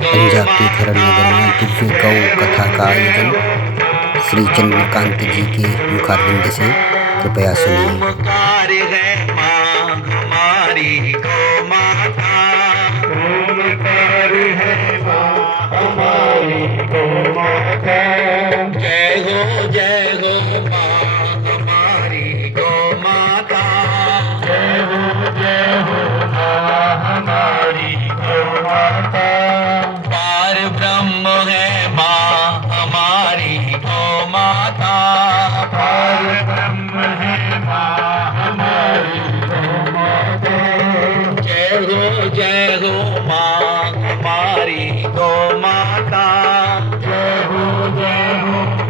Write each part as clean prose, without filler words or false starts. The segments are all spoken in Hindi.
पंजाब के खरड़ नगर में दिव्य गौ कथा का आयोजन श्री चंद्रकांत जी के मुखारविंद से कृपया सुनिए। जय हो माँ हमारी गौ माता। जय हो माँ हमारी गौ माता। पार ब्रह्म है माँ हमारी गौ माता। पार ब्रह्म है माँ हमारी गौ माता। जय हो माँ हमारी गौ माता। जय हो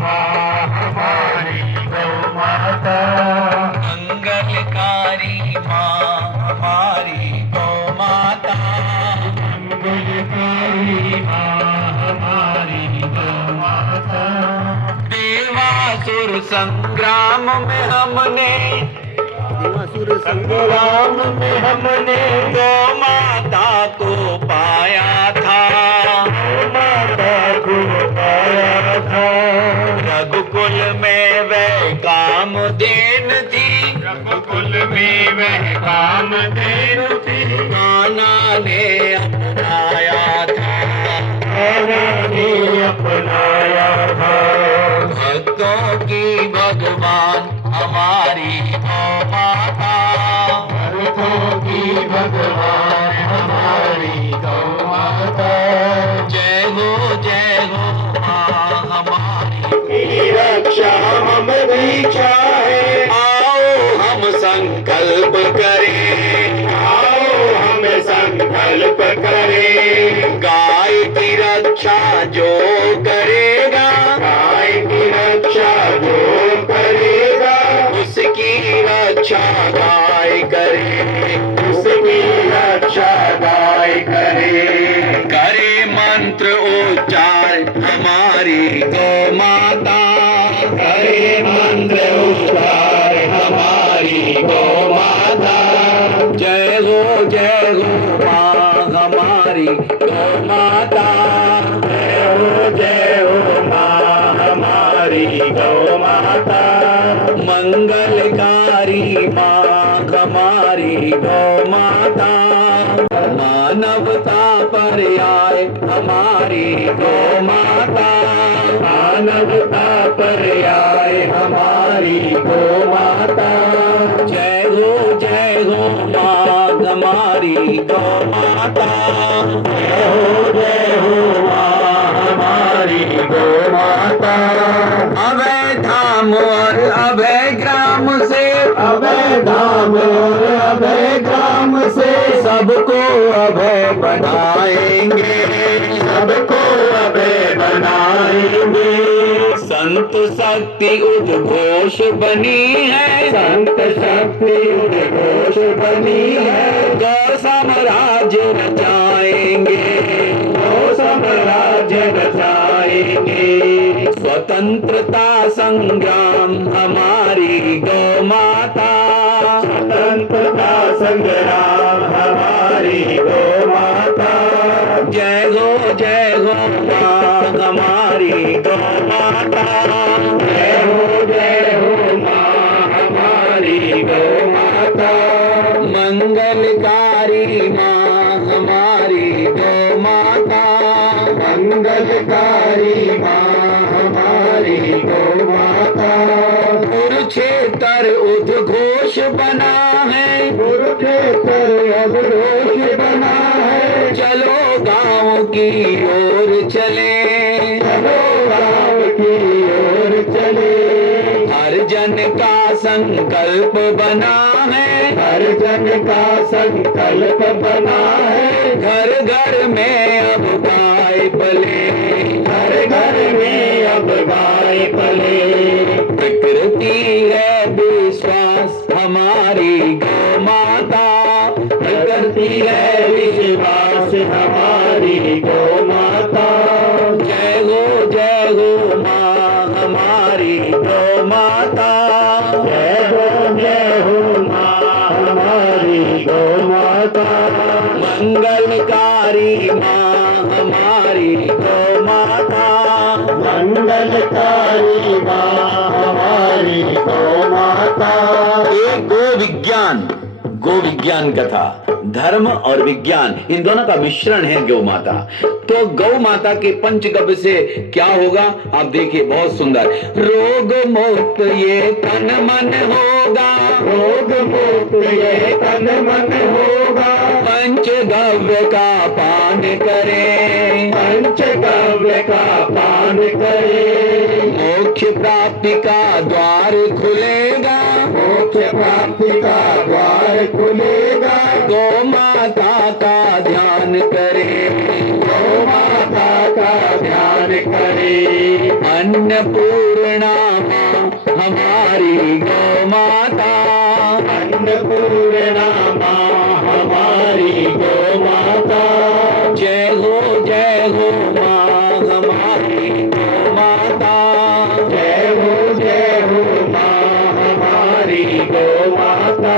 माँ हमारी गौ माता। मंगलकारी माँ हमारी गौ माता। मंगलकारी माँ हमारी गौ माता। देवासुर संग्राम में हमने गौ माता को पाया था। रघुकुल में वह कामधेन थी। रघुकुल में वह कामधेन थी। नाना ने अपनाया था। भक्तों की भगवान हमारी गौ माता। भक्तों की भगवान हमारी गौ माता। जय हो माँ हमारी रक्षा हम दीक्षा है। आओ हम संकल्प करें। आओ हम संकल्प करें। गाय की रक्षा जो करेगा। गाय की रक्षा जो करेगा। उसकी रक्षा गाय करे। उसकी रक्षा गाय करे। करे मंत्र उच्चार हमारी गौ माता। करे मंत्र उच्चार हमारी गौ माता। जय हो माँ हमारी गौ माता। जय हो माँ हमारी गौ माता। मंगलकारी माँ हमारी गौ माता। मानवता पर आए हमारी गौ माता। मानवता पर आए हमारी गौ माता। जय हो माँ हमारी गौ माता। जय हो माँ हमारी गौ माता। अभय धाम और अभय ग्राम से। अभय धाम और अभय ग्राम से सबको अभय बनाएंगे। सबको अभय बनाएंगे। संत शक्ति उद्घोष बनी है। संत शक्ति उद्घोष बनी है। गौ साम्राज्य रचाएंगे। गौ साम्राज्य रचाएंगे। स्वतंत्रता संग्राम हमारी गौ माता। स्वतंत्रता संग्राम हमारी गौ माता। जय हो माँ हमारी गौ माता। जय हो माँ हमारी गौ माता। मंगलकारी माँ हमारी गौ माता। मंगलकारी माँ हमारी गौ माता। कुरुक्षेत्र उद्घोष बना है। कुरुक्षेत्र उद्घोष बना है। चलो गाँव की ओर चले। चलो गाँव की ओर चले। हर जन का संकल्प बना है। हर जन का संकल्प बना है। घर घर में अब गाय पले। हर घर में अब गाय पले। प्रकृति है विश्वास हमारी गौ माता। प्रकृति है विश्वास हमारी गौ माता। जय हो माँ हमारी गौ माता। जय हो माँ हमारी गौ माता। मंगलकारी माँ हमारी गौ माता, मंगलकारी माँ हमारी गौ माता। एक गो विज्ञान कथा, धर्म और विज्ञान इन दोनों का मिश्रण है गौ माता। तो गौ माता के पंचगव्य से क्या होगा आप देखिए, बहुत सुंदर। रोग मुक्त ये तन मन होगा, रोग मुक्त ये तन मन होगा, पंचगव्य का पान करे, पंचगव्य का पान करे, मोक्ष प्राप्ति का द्वार खुलेगा, मोक्ष प्राप्ति का द्वार खुलेगा। गौ माता का ध्यान करे, गौ माता का ध्यान करे, अन्नपूर्णा माँ हमारी गौ माता, अन्नपूर्णा माँ हमारी गौ माता। जय हो माँ हमारी गौ माता, जय हो माँ हमारी गौ माता।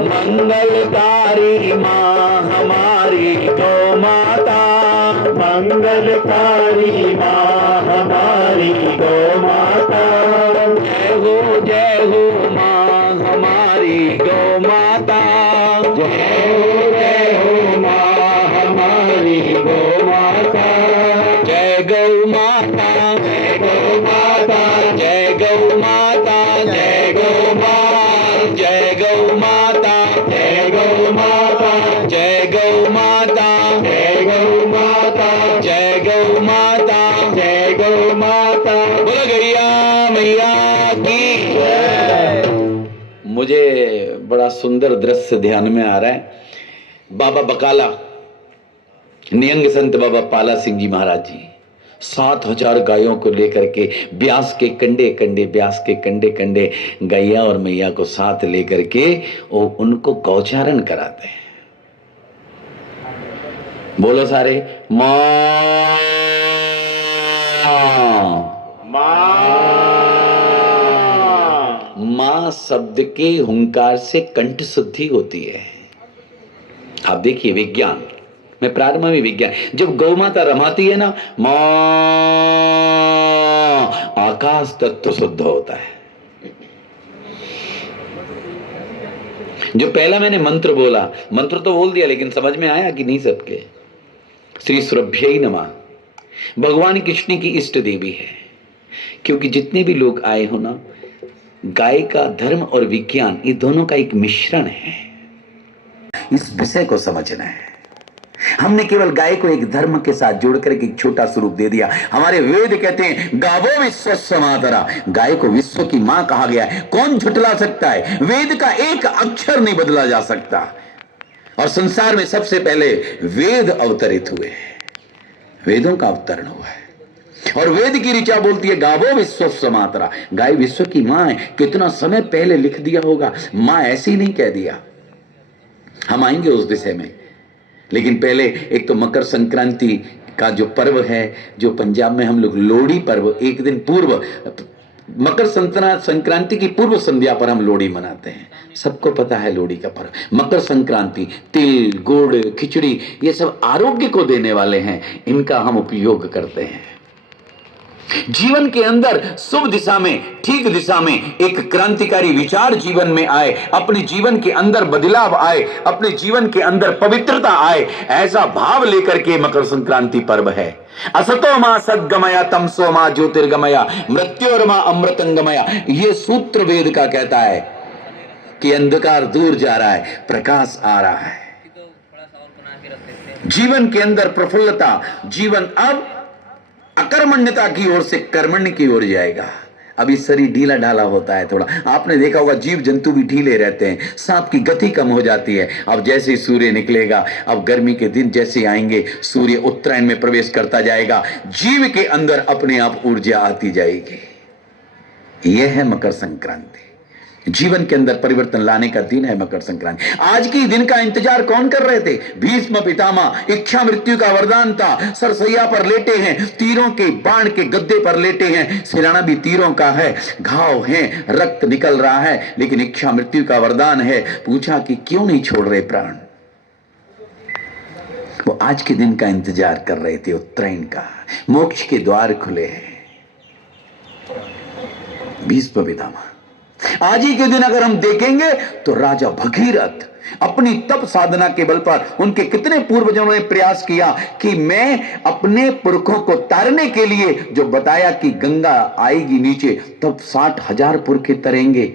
मंगलकारी माँ हमारी गौ माता, मंगलकारी माँ हमारी गौ माता। जय हो माँ हमारी गौ माता, जय हो माँ हमारी गौ माता। जय गौ माता, जय गौ माता, जय गौ माता, जय गौ माता, जय गौ माता, जय गौ माता, जय गौ माता, जय गौ माता, जय गौ माता, जय गौ माता। बोलो गैया मैया की जय। मुझे बड़ा सुंदर दृश्य ध्यान में आ रहा है। बाबा बकाला, नियंग संत बाबा पाला सिंह जी महाराज जी 7,000 गायों को लेकर के ब्यास के कंडे कंडे गैया और मैया को साथ लेकर के वो उनको गौचारण कराते हैं। बोलो सारे माँ। माँ शब्द के हुंकार से कंठ शुद्धि होती है। आप देखिए विज्ञान में, प्रारंभ में विज्ञान, जब गौ माता रमाती है ना, माँ, आकाश तत्व शुद्ध होता है। जो पहला मैंने मंत्र बोला, मंत्र तो बोल दिया लेकिन समझ में आया कि नहीं सबके? श्री सुरभ्यै नमः भगवान कृष्ण की इष्ट देवी है। क्योंकि जितने भी लोग आए हो ना, गाय का धर्म और विज्ञान ये दोनों का एक मिश्रण है। इस विषय को समझना है। हमने केवल गाय को एक धर्म के साथ जोड़कर एक छोटा स्वरूप दे दिया। हमारे वेद कहते हैं गावो विश्वस्य मातरा, गाय को विश्व की मां कहा गया है। कौन झुठला सकता है? वेद का एक अक्षर नहीं बदला जा सकता। और संसार में सबसे पहले वेद अवतरित हुए, वेदों का अवतरण हुआ है। और वेद की ऋचा बोलती है गावो विश्वस्य मातरा, गाय विश्व की मां है। कितना समय पहले लिख दिया होगा, मां ऐसे ही नहीं कह दिया। हम आएंगे उस विषय में, लेकिन पहले एक तो मकर संक्रांति का जो पर्व है, जो पंजाब में हम लोग लोहड़ी पर्व, एक दिन पूर्व मकर संक्रांति की पूर्व संध्या पर हम लोहड़ी मनाते हैं। सबको पता है लोहड़ी का पर्व। मकर संक्रांति, तिल, गुड़, खिचड़ी, ये सब आरोग्य को देने वाले हैं, इनका हम उपयोग करते हैं। जीवन के अंदर शुभ दिशा में, ठीक दिशा में एक क्रांतिकारी विचार जीवन में आए, अपने जीवन के अंदर बदलाव आए, अपने जीवन के अंदर पवित्रता आए, ऐसा भाव लेकर के मकर संक्रांति पर्व है। असतो मा सद्गमया तमसो मा ज्योतिर्गमया मृत्योर्मा अमृतंगमया, ये सूत्र वेद का कहता है कि अंधकार दूर जा रहा है, प्रकाश आ रहा है। जीवन के अंदर प्रफुल्लता, जीवन अब अकर्मण्यता की ओर से कर्मण्य की ओर जाएगा। अभी शरीर ढीला ढाला होता है थोड़ा, आपने देखा होगा जीव जंतु भी ढीले रहते हैं, सांप की गति कम हो जाती है। अब जैसे ही सूर्य निकलेगा, अब गर्मी के दिन जैसे आएंगे, सूर्य उत्तरायण में प्रवेश करता जाएगा, जीव के अंदर अपने आप ऊर्जा आती जाएगी। यह है मकर संक्रांति। जीवन के अंदर परिवर्तन लाने का दिन है मकर संक्रांति। आज के दिन का इंतजार कौन कर रहे थे? भीष्म पितामह, इच्छा मृत्यु का वरदान था, सरसैया पर लेटे हैं, तीरों के बाण के गद्दे पर लेटे हैं, सिराना भी तीरों का है, घाव है, रक्त निकल रहा है, लेकिन इच्छा मृत्यु का वरदान है। पूछा कि क्यों नहीं छोड़ रहे प्राण? वो आज के दिन का इंतजार कर रहे थे, उत्तरायण का। मोक्ष के द्वार खुले हैं। भीष्म पितामह आज ही के दिन अगर हम देखेंगे तो राजा भगीरथ अपनी तप साधना के बल पर, उनके कितने पूर्वजों ने प्रयास किया कि मैं अपने पुरखों को तारने के लिए जो बताया कि गंगा आएगी नीचे, तब 60,000 पुरखे तरेंगे।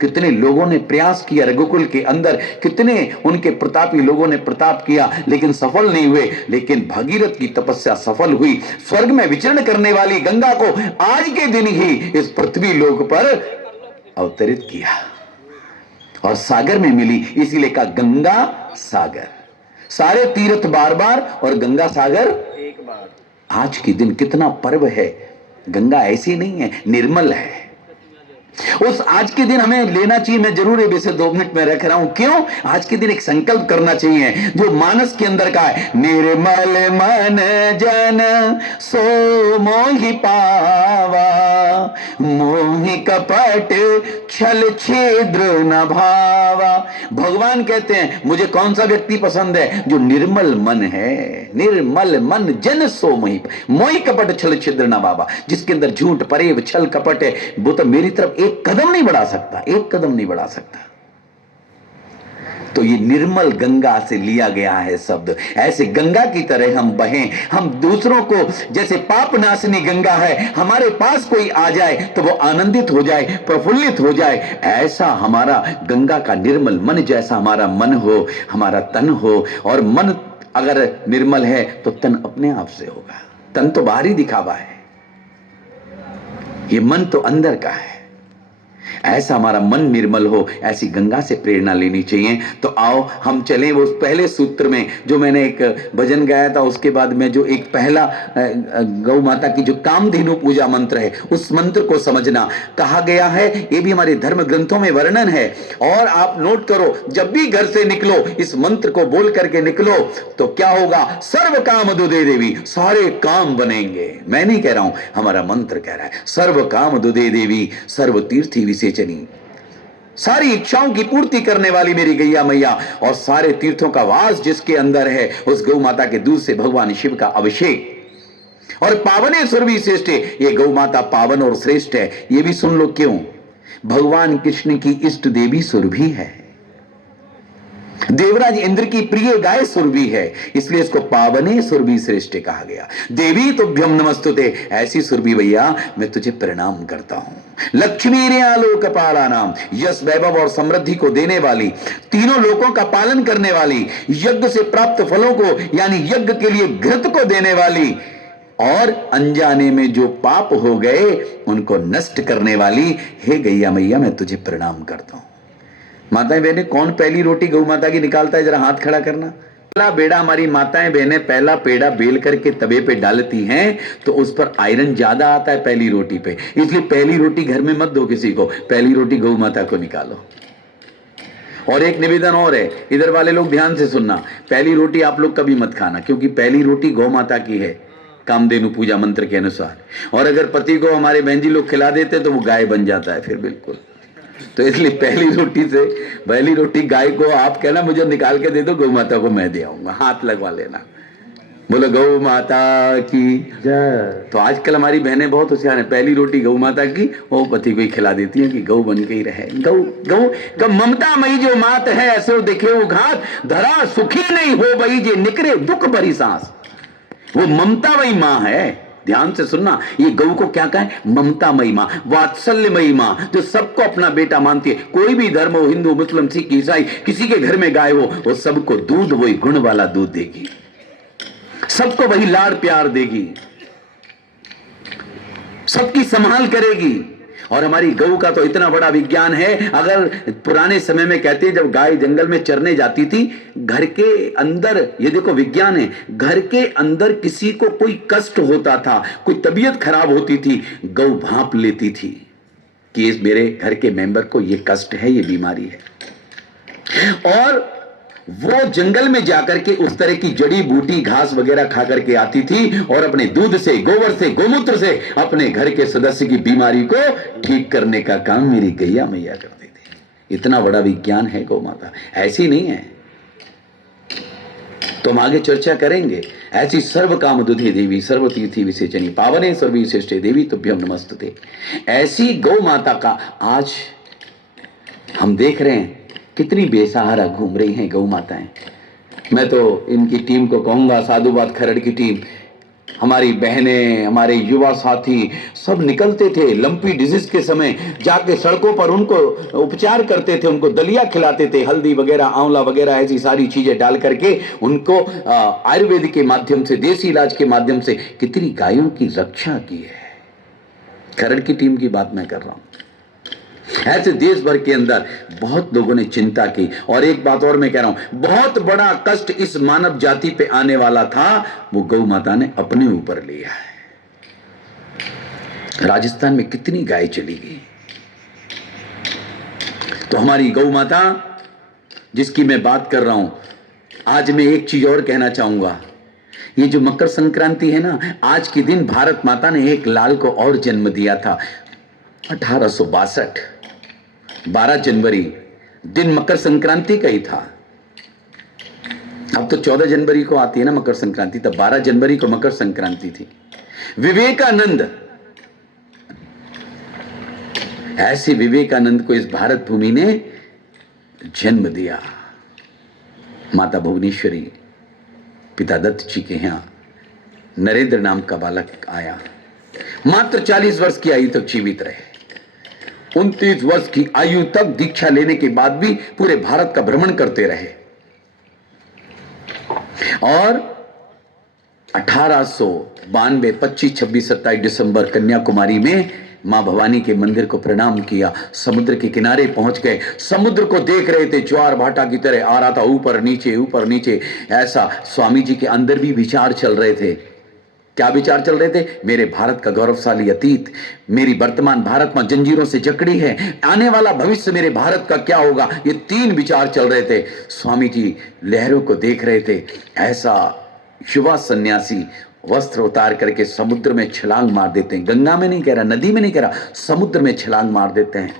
कितने लोगों ने प्रयास किया रघुकुल के अंदर, कितने उनके प्रतापी लोगों ने प्रताप किया, लेकिन सफल नहीं हुए। लेकिन भगीरथ की तपस्या सफल हुई। स्वर्ग में विचरण करने वाली गंगा को आज के दिन ही इस पृथ्वी लोक पर अवतरित किया और सागर में मिली, इसीलिए कहा गंगा सागर। सारे तीर्थ बार बार और गंगा सागर एक बार। आज के दिन कितना पर्व है। गंगा ऐसी नहीं है, निर्मल है। उस आज के दिन हमें लेना चाहिए। मैं जरूर वैसे 2 मिनट में रख रहा हूं, क्यों? आज के दिन एक संकल्प करना चाहिए जो मानस के अंदर का है, निर्मल मन जन सो मोहि पावा, मोहि कपट छल छिद्र न भावा। भगवान कहते हैं मुझे कौन सा व्यक्ति पसंद है? जो निर्मल मन है। निर्मल मन जन सो मोहि कपट छल छिद्र न भावा। जिसके अंदर झूठ परेब छल कपट है, वो तो मेरी तरफ एक कदम नहीं बढ़ा सकता, एक कदम नहीं बढ़ा सकता। तो ये निर्मल गंगा से लिया गया है शब्द। ऐसे गंगा की तरह हम बहें, हम दूसरों को, जैसे पाप नाशनी गंगा है, हमारे पास कोई आ जाए तो वो आनंदित हो जाए, प्रफुल्लित हो जाए। ऐसा हमारा गंगा का निर्मल मन जैसा हमारा मन हो, हमारा तन हो। और मन अगर निर्मल है तो तन अपने आप से होगा। तन तो बाहरी दिखावा है, ये मन तो अंदर का है। ऐसा हमारा मन निर्मल हो, ऐसी गंगा से प्रेरणा लेनी चाहिए। तो आओ हम चलें वो पहले सूत्र में, जो मैंने एक भजन गाया था, उसके बाद में जो एक पहला गौ माता की जो कामधेनु पूजा मंत्र है, उस मंत्र को समझना कहा गया है। ये भी हमारे धर्म ग्रंथों में वर्णन है। और आप नोट करो, जब भी घर से निकलो इस मंत्र को बोल करके निकलो तो क्या होगा? सर्व काम दुदे देवी, सारे काम बनेंगे। मैं नहीं कह रहा हूं, हमारा मंत्र कह रहा है। सर्व काम दुदे देवी, सर्व तीर्थी विशेषणी, सारी इच्छाओं की पूर्ति करने वाली मेरी गैया मैया, और सारे तीर्थों का वास जिसके अंदर है, उस गौ माता के दूध से भगवान शिव का अभिषेक। और पावने सुरभि श्रेष्ठ, ये गौ माता पावन और श्रेष्ठ है। ये भी सुन लो क्यों? भगवान कृष्ण की इष्ट देवी सुरभि है। देवराज इंद्र की प्रिय गाय सुरभि है, इसलिए इसको पावने सुरभि श्रेष्ठ कहा गया। देवी तुभ्यम नमस्तुते, ऐसी सुरभि भैया मैं तुझे प्रणाम करता हूं। लक्ष्मी रे आलोक पाला नाम, यश वैभव और समृद्धि को देने वाली, तीनों लोकों का पालन करने वाली, यज्ञ से प्राप्त फलों को यानी यज्ञ के लिए घृत को देने वाली, और अनजाने में जो पाप हो गए उनको नष्ट करने वाली, हे गैया मैया मैं तुझे प्रणाम करता हूं। माताएं बहनें, कौन पहली रोटी गौ माता की निकालता है? जरा हाथ खड़ा करना। पहला बेड़ा हमारी माताएं बहनें पहला पेड़ा बेल करके तवे पे डालती हैं, तो उस पर आयरन ज्यादा आता है पहली रोटी पे, इसलिए पहली रोटी घर में मत दो किसी को, पहली रोटी गौ माता को निकालो। और एक निवेदन और है, इधर वाले लोग ध्यान से सुनना, पहली रोटी आप लोग कभी मत खाना, क्योंकि पहली रोटी गौ माता की है कामधेनु पूजा मंत्र के अनुसार। और अगर पति को हमारे बहन जी लोग खिला देते तो वो गाय बन जाता है फिर बिल्कुल। तो इसलिए पहली रोटी गाय को आप कहना मुझे निकाल के दे दो, गौ माता को मैं दे आऊंगा, हाथ लगवा लेना, बोलो गौ माता की जय। तो आजकल हमारी बहनें बहुत होशियार हैं, पहली रोटी गौ माता की वो पति को ही खिला देती हैं कि गौ बन के ही रहे। गौ ममता मई जो मात है, ऐसे देखे वो घात, धरा सुखी नहीं हो बई जे निकरे दुख भरी सांस। वो ममतामयी माँ है, ध्यान से सुनना। ये गौ को क्या कहें? ममतामयी माँ, वात्सल्यमयी माँ, जो सबको अपना बेटा मानती है। कोई भी धर्म हो, हिंदू मुस्लिम सिख ईसाई, किसी के घर में गाय हो, वो सबको दूध वही गुण वाला दूध देगी, सबको वही लाड़ प्यार देगी, सबकी संभाल करेगी। और हमारी गौ का तो इतना बड़ा विज्ञान है। अगर पुराने समय में कहते हैं जब गाय जंगल में चरने जाती थी, घर के अंदर, ये देखो विज्ञान है, घर के अंदर किसी को कोई कष्ट होता था, कोई तबीयत खराब होती थी, गौ भांप लेती थी कि इस मेरे घर के मेंबर को ये कष्ट है, ये बीमारी है। और वो जंगल में जाकर के उस तरह की जड़ी बूटी घास वगैरह खा करके आती थी और अपने दूध से, गोबर से, गोमूत्र से अपने घर के सदस्य की बीमारी को ठीक करने का काम मेरी गैया मैया करती थी। इतना बड़ा विज्ञान है गौ माता, ऐसी नहीं है। तो हम आगे चर्चा करेंगे। ऐसी सर्व काम दुधे देवी सर्व तीर्थी विसेचनी पावने सर्वी श्रेष्ठे देवी तुभ्यम नमस्तुते। ऐसी गौ माता का आज हम देख रहे हैं कितनी बेसहारा घूम रही हैं गौ माताएं। मैं तो इनकी टीम को कहूंगा, साधुवाद खरड़ की टीम, हमारी बहनें, हमारे युवा साथी सब निकलते थे लंपी डिजीज के समय, जाके सड़कों पर उनको उपचार करते थे, उनको दलिया खिलाते थे, हल्दी वगैरह आंवला वगैरह ऐसी सारी चीजें डाल करके उनको आयुर्वेद के माध्यम से, देसी इलाज के माध्यम से कितनी गायों की रक्षा की है। खरड़ की टीम की बात मैं कर रहा हूं। ऐसे देश भर के अंदर बहुत लोगों ने चिंता की। और एक बात और मैं कह रहा हूं, बहुत बड़ा कष्ट इस मानव जाति पे आने वाला था, वो गौ माता ने अपने ऊपर लिया है। राजस्थान में कितनी गाय चली गई। तो हमारी गौ माता जिसकी मैं बात कर रहा हूं, आज मैं एक चीज और कहना चाहूंगा। ये जो मकर संक्रांति है ना, आज के दिन भारत माता ने एक लाल को और जन्म दिया था। 1862 12 जनवरी दिन मकर संक्रांति का ही था। अब तो 14 जनवरी को आती है ना मकर संक्रांति, तब 12 जनवरी को मकर संक्रांति थी। विवेकानंद, ऐसे विवेकानंद को इस भारत भूमि ने जन्म दिया। माता भुवनेश्वरी, पिता दत्त जी के यहां नरेंद्र नाम का बालक आया। मात्र 40 वर्ष की आयु तक जीवित रहे। 29 वर्ष की आयु तक दीक्षा लेने के बाद भी पूरे भारत का भ्रमण करते रहे। और 1892 25, 26, 27 दिसंबर कन्याकुमारी में मां भवानी के मंदिर को प्रणाम किया। समुद्र के किनारे पहुंच गए। समुद्र को देख रहे थे, ज्वार भाटा की तरह आ रहा था, ऊपर नीचे। ऐसा स्वामी जी के अंदर भी विचार चल रहे थे। क्या विचार चल रहे थे? मेरे भारत का गौरवशाली अतीत, मेरी वर्तमान भारत में जंजीरों से जकड़ी है, आने वाला भविष्य मेरे भारत का क्या होगा, ये 3 विचार चल रहे थे। स्वामी जी लहरों को देख रहे थे। ऐसा युवा सन्यासी वस्त्र उतार करके समुद्र में छलांग मार देते हैं। गंगा में नहीं कह रहा, नदी में नहीं कह रहा, समुद्र में छलांग मार देते हैं।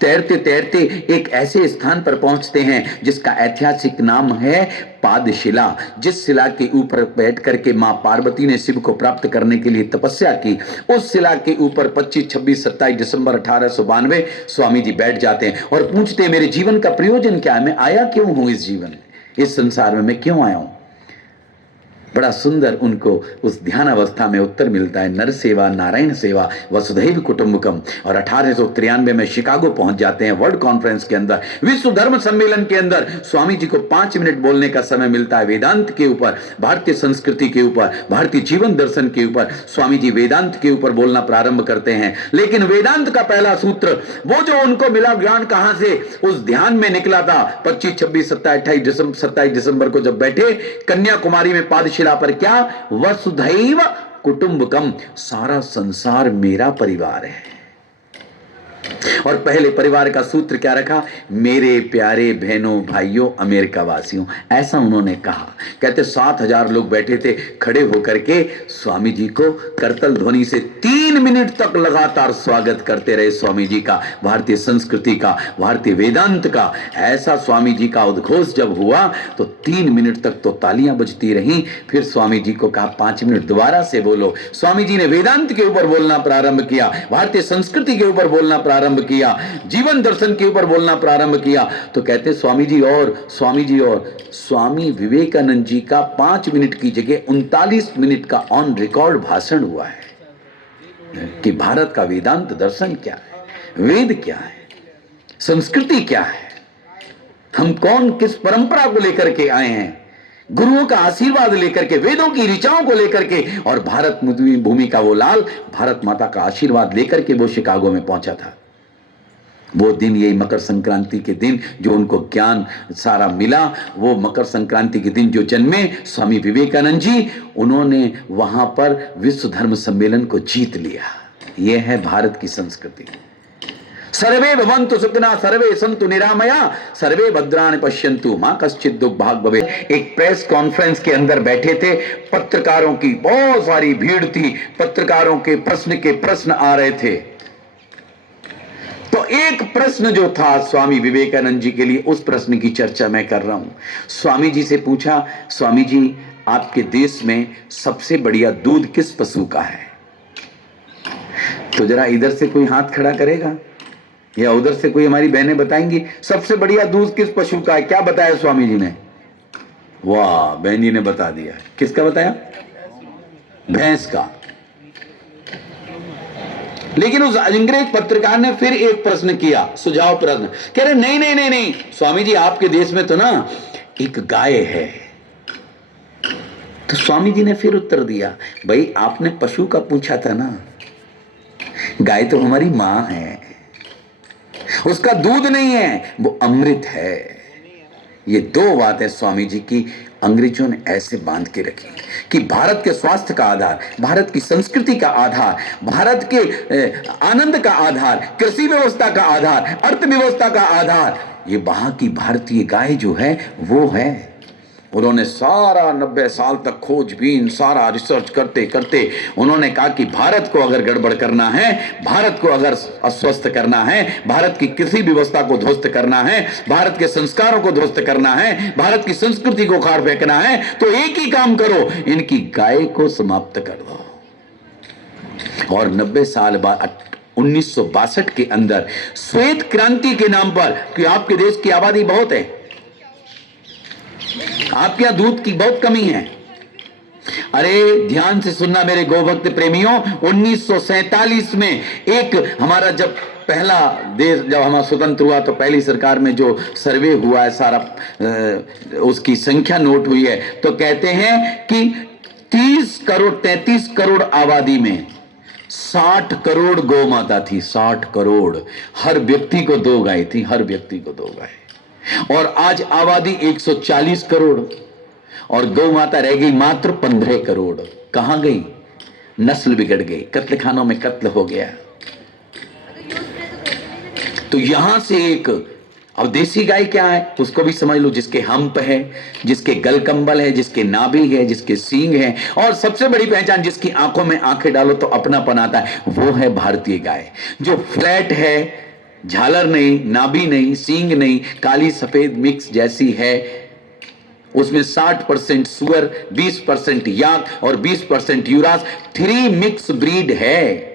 तैरते तैरते एक ऐसे स्थान पर पहुंचते हैं जिसका ऐतिहासिक नाम है पादशिला। जिस शिला के ऊपर बैठ करके मां पार्वती ने शिव को प्राप्त करने के लिए तपस्या की, उस शिला के ऊपर 25, 26, 27 दिसंबर 1892 स्वामी जी बैठ जाते हैं और पूछते हैं, मेरे जीवन का प्रयोजन क्या है, मैं आया क्यों हूं इस जीवन में, इस संसार में मैं क्यों आया हूं। बड़ा सुंदर उनको उस ध्यान अवस्था में उत्तर मिलता है, नर सेवा नारायण सेवा वसुधैव कुटुंबकम। और 1893 में शिकागो पहुंच जाते हैं। वर्ल्ड कॉन्फ्रेंस के अंदर, विश्व धर्म सम्मेलन के अंदर स्वामी जी को 5 मिनट बोलने का समय मिलता है। वेदांत के ऊपर, भारतीय संस्कृति के ऊपर, भारतीय जीवन दर्शन के ऊपर स्वामी जी वेदांत के ऊपर बोलना प्रारंभ करते हैं। लेकिन वेदांत का पहला सूत्र, वो जो उनको मिला ज्ञान कहां से, उस ध्यान में निकला था। 25, 26, 27 दिसंबर को जब बैठे कन्याकुमारी में पादशिला पर, क्या वसुधैव कुटुंबकम, सारा संसार मेरा परिवार है। और पहले परिवार का सूत्र क्या रखा, मेरे प्यारे बहनों भाइयों अमेरिका वासियों, ऐसा उन्होंने कहा। कहते 7000 लोग बैठे थे, खड़े होकर के स्वामी जी को करतल ध्वनि से 3 मिनट तक लगातार स्वागत करते रहे स्वामी जी का, भारतीय संस्कृति का, भारतीय वेदांत का। ऐसा स्वामी जी का उद्घोष जब हुआ तो 3 मिनट तक तो तालियां बजती रहीं। फिर स्वामी जी को कहा 5 मिनट दोबारा से बोलो। स्वामी जी ने वेदांत के ऊपर बोलना प्रारंभ किया, भारतीय संस्कृति के ऊपर बोलना प्रारंभ किया, जीवन दर्शन के ऊपर बोलना प्रारंभ किया। तो कहते स्वामी जी और स्वामी विवेकानंद जी का 5 मिनट की जगह 39 मिनट का ऑन रिकॉर्ड भाषण हुआ है कि भारत का वेदांत दर्शन क्या है, वेद क्या है, संस्कृति क्या है, हम कौन किस परंपरा को लेकर के आए हैं, गुरुओं का आशीर्वाद लेकर के, वेदों की ऋचाओं को लेकर के, और भारत भूमि का वो लाल भारत माता का आशीर्वाद लेकर के वो शिकागो में पहुंचा था। वो दिन, यही मकर संक्रांति के दिन जो उनको ज्ञान सारा मिला, वो मकर संक्रांति के दिन जो जन्मे स्वामी विवेकानंद जी, उन्होंने वहां पर विश्व धर्म सम्मेलन को जीत लिया। यह है भारत की संस्कृति। सर्वे भवन्तु सुखिनः, सर्वे सन्तु निरामया, सर्वे भद्राणि पश्यन्तु मा कश्चित् दुर्भाग् भवेत्। एक प्रेस कॉन्फ्रेंस के अंदर बैठे थे, पत्रकारों की बहुत सारी भीड़ थी, पत्रकारों के प्रश्न आ रहे थे। तो एक प्रश्न जो था स्वामी विवेकानंद जी के लिए, उस प्रश्न की चर्चा मैं कर रहा हूं। स्वामी जी से पूछा, स्वामी जी आपके देश में सबसे बढ़िया दूध किस पशु का है? तो जरा इधर से कोई हाथ खड़ा करेगा या उधर से कोई हमारी बहनें बताएंगी सबसे बढ़िया दूध किस पशु का है? क्या बताया स्वामी जी ने? वाह, बहन जी ने बता दिया। किसका बताया? भैंस का। लेकिन उस अंग्रेज पत्रकार ने फिर एक प्रश्न किया, सुझाव प्रश्न, कह रहे नहीं नहीं नहीं नहीं स्वामी जी आपके देश में तो ना एक गाय है। तो स्वामी जी ने फिर उत्तर दिया, भाई आपने पशु का पूछा था ना, गाय तो हमारी मां है, उसका दूध नहीं है, वो अमृत है। ये दो बातें स्वामी जी की अंग्रेजों ने ऐसे बांध के रखी कि भारत के स्वास्थ्य का आधार, भारत की संस्कृति का आधार, भारत के आनंद का आधार, कृषि व्यवस्था का आधार, अर्थव्यवस्था का आधार, ये वहां की भारतीय गाय जो है वो है। उन्होंने सारा 90 साल तक खोजबीन, सारा रिसर्च करते करते उन्होंने कहा कि भारत को अगर गड़बड़ करना है, भारत को अगर अस्वस्थ करना है, भारत की कृषि व्यवस्था को ध्वस्त करना है, भारत के संस्कारों को ध्वस्त करना है, भारत की संस्कृति को उखाड़ फेंकना है, तो एक ही काम करो, इनकी गाय को समाप्त कर दो। और 90 साल बाद 1962 के अंदर श्वेत क्रांति के नाम पर, कि आपके देश की आबादी बहुत है, आपके यहां दूध की बहुत कमी है। अरे ध्यान से सुनना मेरे गोभक्त प्रेमियों, 1947 में एक हमारा जब पहला देश, जब हमारा स्वतंत्र हुआ तो पहली सरकार में जो सर्वे हुआ है सारा, उसकी संख्या नोट हुई है, तो कहते हैं कि 33 करोड़ आबादी में 60 करोड़ गौ माता थी। 60 करोड़, हर व्यक्ति को 2 गाय थी, हर व्यक्ति को 2 गाय। और आज आबादी 140 करोड़ और गौ माता रह गई मात्र 15 करोड़। कहां गई? नस्ल बिगड़ गई, कत्ल खानों में कत्ल हो गया। तो यहां से एक, अब देसी गाय क्या है उसको भी समझ लो, जिसके हम्प है, जिसके गल कंबल है, जिसके नाभि है, जिसके सींग है, और सबसे बड़ी पहचान जिसकी आंखों में आंखें डालो तो अपनापन आता है, वो है भारतीय गाय। जो फ्लैट है, झालर नहीं, नाभि नहीं, सींग नहीं, काली सफेद मिक्स जैसी है, उसमें 60% सुअर, 20% याक और 20% यूरास, 3 मिक्स ब्रीड है।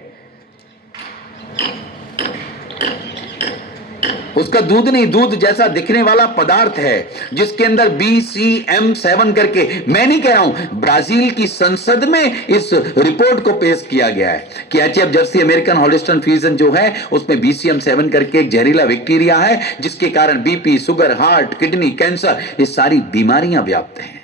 उसका दूध नहीं, दूध जैसा दिखने वाला पदार्थ है जिसके अंदर BCM7 करके, मैं नहीं कह रहा हूं, ब्राजील की संसद में इस रिपोर्ट को पेश किया गया है कि HF जर्सी अमेरिकन हॉलिस्टन फ्रीजन जो है उसमें BCM7 करके एक जहरीला बैक्टीरिया है जिसके कारण BP, sugar, heart, kidney, cancer, ये सारी बीमारियां व्याप्त हैं।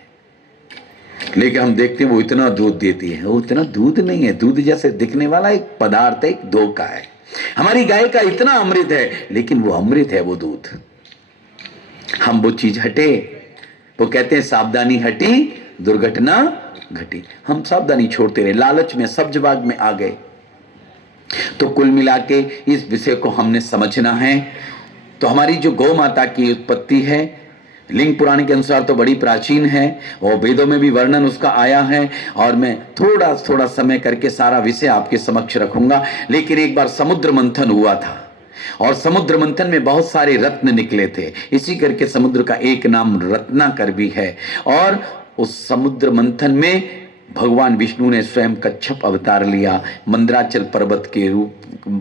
लेकिन हम देखते हैं वो इतना दूध देती है, वो इतना दूध नहीं है, दूध जैसे दिखने वाला एक पदार्थ है, एक धोखा है। हमारी गाय का इतना अमृत है, लेकिन वो अमृत है वो दूध। हम वो चीज हटे, वो कहते हैं सावधानी हटी दुर्घटना घटी, हम सावधानी छोड़ते रहे, लालच में सब्जबाग में आ गए। तो कुल मिला के इस विषय को हमने समझना है। तो हमारी जो गौ माता की उत्पत्ति है, लिंग पुराण के अनुसार तो बड़ी प्राचीन है और वेदों में भी वर्णन उसका आया है, और मैं थोड़ा समय करके सारा विषय आपके समक्ष रखूंगा। लेकिन एक बार समुद्र मंथन हुआ था और समुद्र मंथन में बहुत सारे रत्न निकले थे, इसी करके समुद्र का एक नाम रत्नाकर भी है। और उस समुद्र मंथन में भगवान विष्णु ने स्वयं कच्छप अवतार लिया, मंदराचल पर्वत के रूप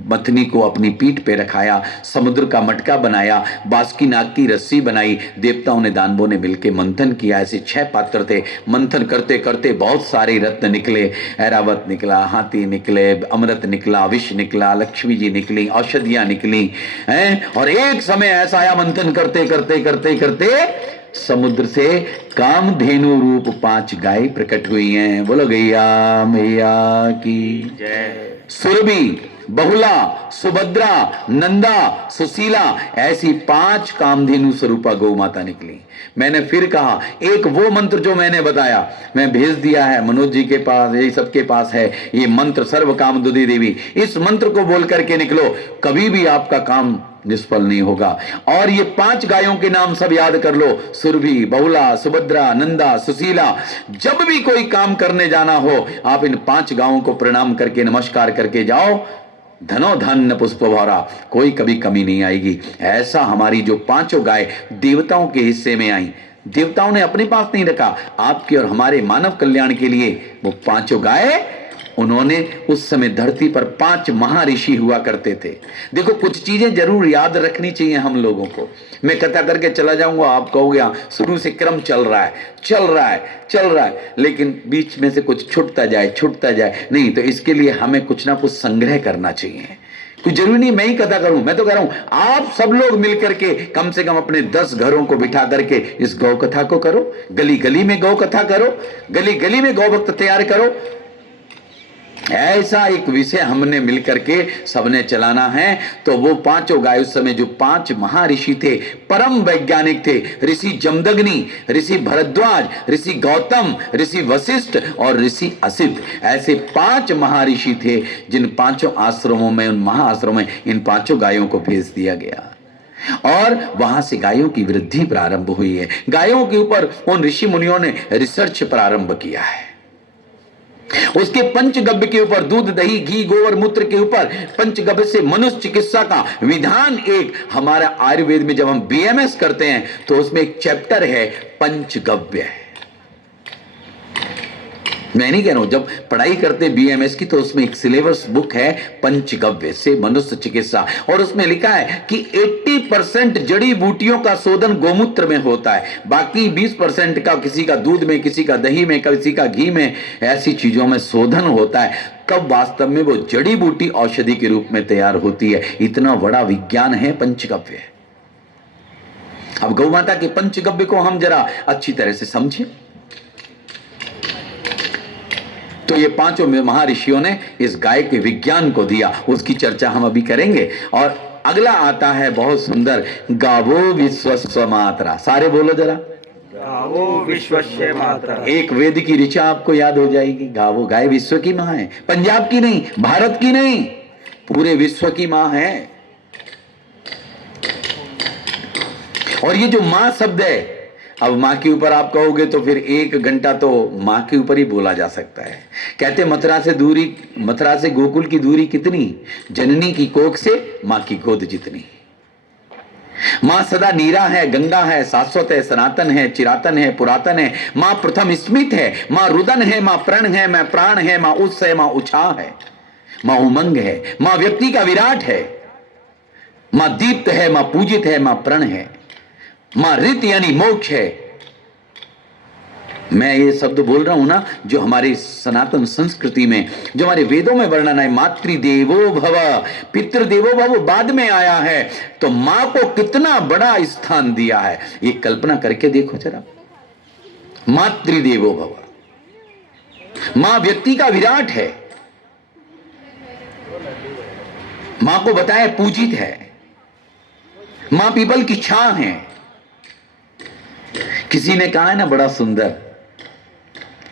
मथनी को अपनी पीठ पे रखाया, समुद्र का मटका बनाया, बासुकी नाग की रस्सी बनाई, देवताओं ने दानवों ने मिलकर मंथन किया। ऐसे 6 पात्र थे। मंथन करते करते बहुत सारे रत्न निकले, ऐरावत निकला, हाथी निकले, अमृत निकला, विष निकला, लक्ष्मी जी निकली, औषधियां निकली हैं। और एक समय ऐसा आया, मंथन करते करते करते करते समुद्र से कामधेनु रूप 5 गाय प्रकट हुई हैं। बोलो गैया मैया की जय। सुरभि, बहुला, सुभद्रा, नंदा, सुशीला, ऐसी 5 कामधेनु स्वरूपा गौ माता निकली। मैंने फिर कहा, एक वो मंत्र जो मैंने बताया, मैं भेज दिया है मनोज जी के पास, ये सबके पास है, ये मंत्र सर्व काम दुदी देवी, इस मंत्र को बोल करके निकलो, कभी भी आपका काम निष्फल नहीं होगा। और ये 5 गायों के नाम सब याद कर लो, सुरभि, बहुला, सुभद्रा, नंदा, सुशीला। जब भी कोई काम करने जाना हो, आप इन 5 गायों को प्रणाम करके नमस्कार करके जाओ, धनो धन पुष्प भरा, कोई कभी कमी नहीं आएगी। ऐसा हमारी जो पांचों गाय देवताओं के हिस्से में आई, देवताओं ने अपने पास नहीं रखा, आपके और हमारे मानव कल्याण के लिए वो पांचों गाय, उन्होंने उस समय धरती पर 5 महर्षि हुआ करते थे। देखो कुछ चीजें जरूर याद रखनी चाहिए हम लोगों को। मैं कथा करके चला जाऊंगा, आप कहोगे शुरू से क्रम चल रहा है, लेकिन बीच में से कुछ छूटता जाए नहीं, तो इसके लिए हमें कुछ ना कुछ संग्रह करना चाहिए। कुछ जरूरी नहीं मैं ही कथा करूं, मैं तो कह रहा हूं आप सब लोग मिलकर के कम से कम अपने 10 घरों को बिठा करके इस गौ कथा को करो, गली गली में गौ कथा करो, गली गली में गौ भक्त तैयार करो। ऐसा एक विषय हमने मिलकर के सबने चलाना है। तो वो पांचों गाय उस समय जो 5 महर्षि थे, परम वैज्ञानिक थे, ऋषि जमदग्नि, ऋषि भरद्वाज, ऋषि गौतम, ऋषि वशिष्ठ और ऋषि असित, ऐसे 5 महर्षि थे जिन 5 आश्रमों में, उन महाआश्रमों में इन 5 गायों को भेज दिया गया और वहां से गायों की वृद्धि प्रारंभ हुई है। गायों के ऊपर उन ऋषि मुनियों ने रिसर्च प्रारंभ किया है। उसके पंचगव्य के ऊपर, दूध दही घी गोबर मूत्र के ऊपर पंचगव्य से मनुष्य चिकित्सा का विधान, एक हमारा आयुर्वेद में जब हम बीएमएस करते हैं तो उसमें एक चैप्टर है पंचगव्य। मैं नहीं कह रहा हूं, जब पढ़ाई करते बीएमएस की तो उसमें एक सिलेबस बुक है पंचगव्य से मनुष्य चिकित्सा, और उसमें लिखा है कि 80% जड़ी बूटियों का शोधन गोमूत्र में होता है, बाकी 20% का किसी का दूध में, किसी का दही में, किसी का घी में, ऐसी चीजों में शोधन होता है। कब वास्तव में वो जड़ी बूटी औषधि के रूप में तैयार होती है। इतना बड़ा विज्ञान है पंचगव्य। अब गौ माता के पंचगव्य को हम जरा अच्छी तरह से समझें। तो ये 5 महर्षियों ने इस गाय के विज्ञान को दिया, उसकी चर्चा हम अभी करेंगे। और अगला आता है बहुत सुंदर, गावो विश्वस्य मातरा। सारे बोलो जरा, गावो विश्वस्य मातरा। एक वेद की ऋचा आपको याद हो जाएगी। गावो, गाय विश्व की मां है, पंजाब की नहीं, भारत की नहीं, पूरे विश्व की मां है। और ये जो मां शब्द है, अब मां के ऊपर आप कहोगे तो फिर 1 घंटा तो मां के ऊपर ही बोला जा सकता है। कहते मथुरा से गोकुल की दूरी कितनी, जननी की कोख से मां की गोद जितनी। मां सदा नीरा है, गंगा है, शाश्वत है, सनातन है, चिरातन है, पुरातन है। मां प्रथम स्मित है, मां रुदन है, मां प्रण है, मां प्राण है, मां उत्सव है, मां उत्साह है, मां उमंग है, मां व्यक्ति का विराट है, मां दीप्त है, मां पूजित है, मां प्रण है, मां रित यानी मोक्ष है। मैं ये शब्द बोल रहा हूं ना जो हमारी सनातन संस्कृति में, जो हमारे वेदों में वर्णन है, मातृदेवो भव, पितृदेवो भव बाद में आया है। तो मां को कितना बड़ा स्थान दिया है, ये कल्पना करके देखो जरा। मातृदेवो भव, मां व्यक्ति का विराट है, मां को बताए पूजित है, मां पीपल की छां है। किसी ने कहा है ना बड़ा सुंदर,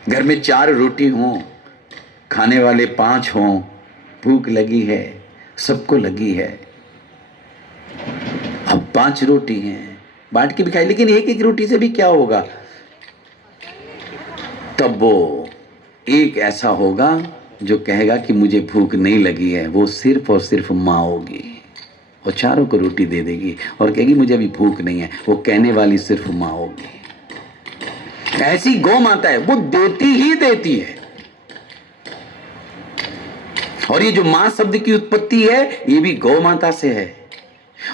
घर में 4 रोटी हो, खाने वाले 5 हो, भूख लगी है, सबको लगी है, अब 5 रोटी हैं, बांट के भी खाई, लेकिन एक रोटी से भी क्या होगा। तब वो एक ऐसा होगा जो कहेगा कि मुझे भूख नहीं लगी है, वो सिर्फ और सिर्फ मां होगी, वो 4 को रोटी दे देगी और कहेगी मुझे अभी भूख नहीं है, वो कहने वाली सिर्फ मां होगी। ऐसी गौ माता है, वो देती ही देती है। और ये जो मां शब्द की उत्पत्ति है ये भी गौ माता से है।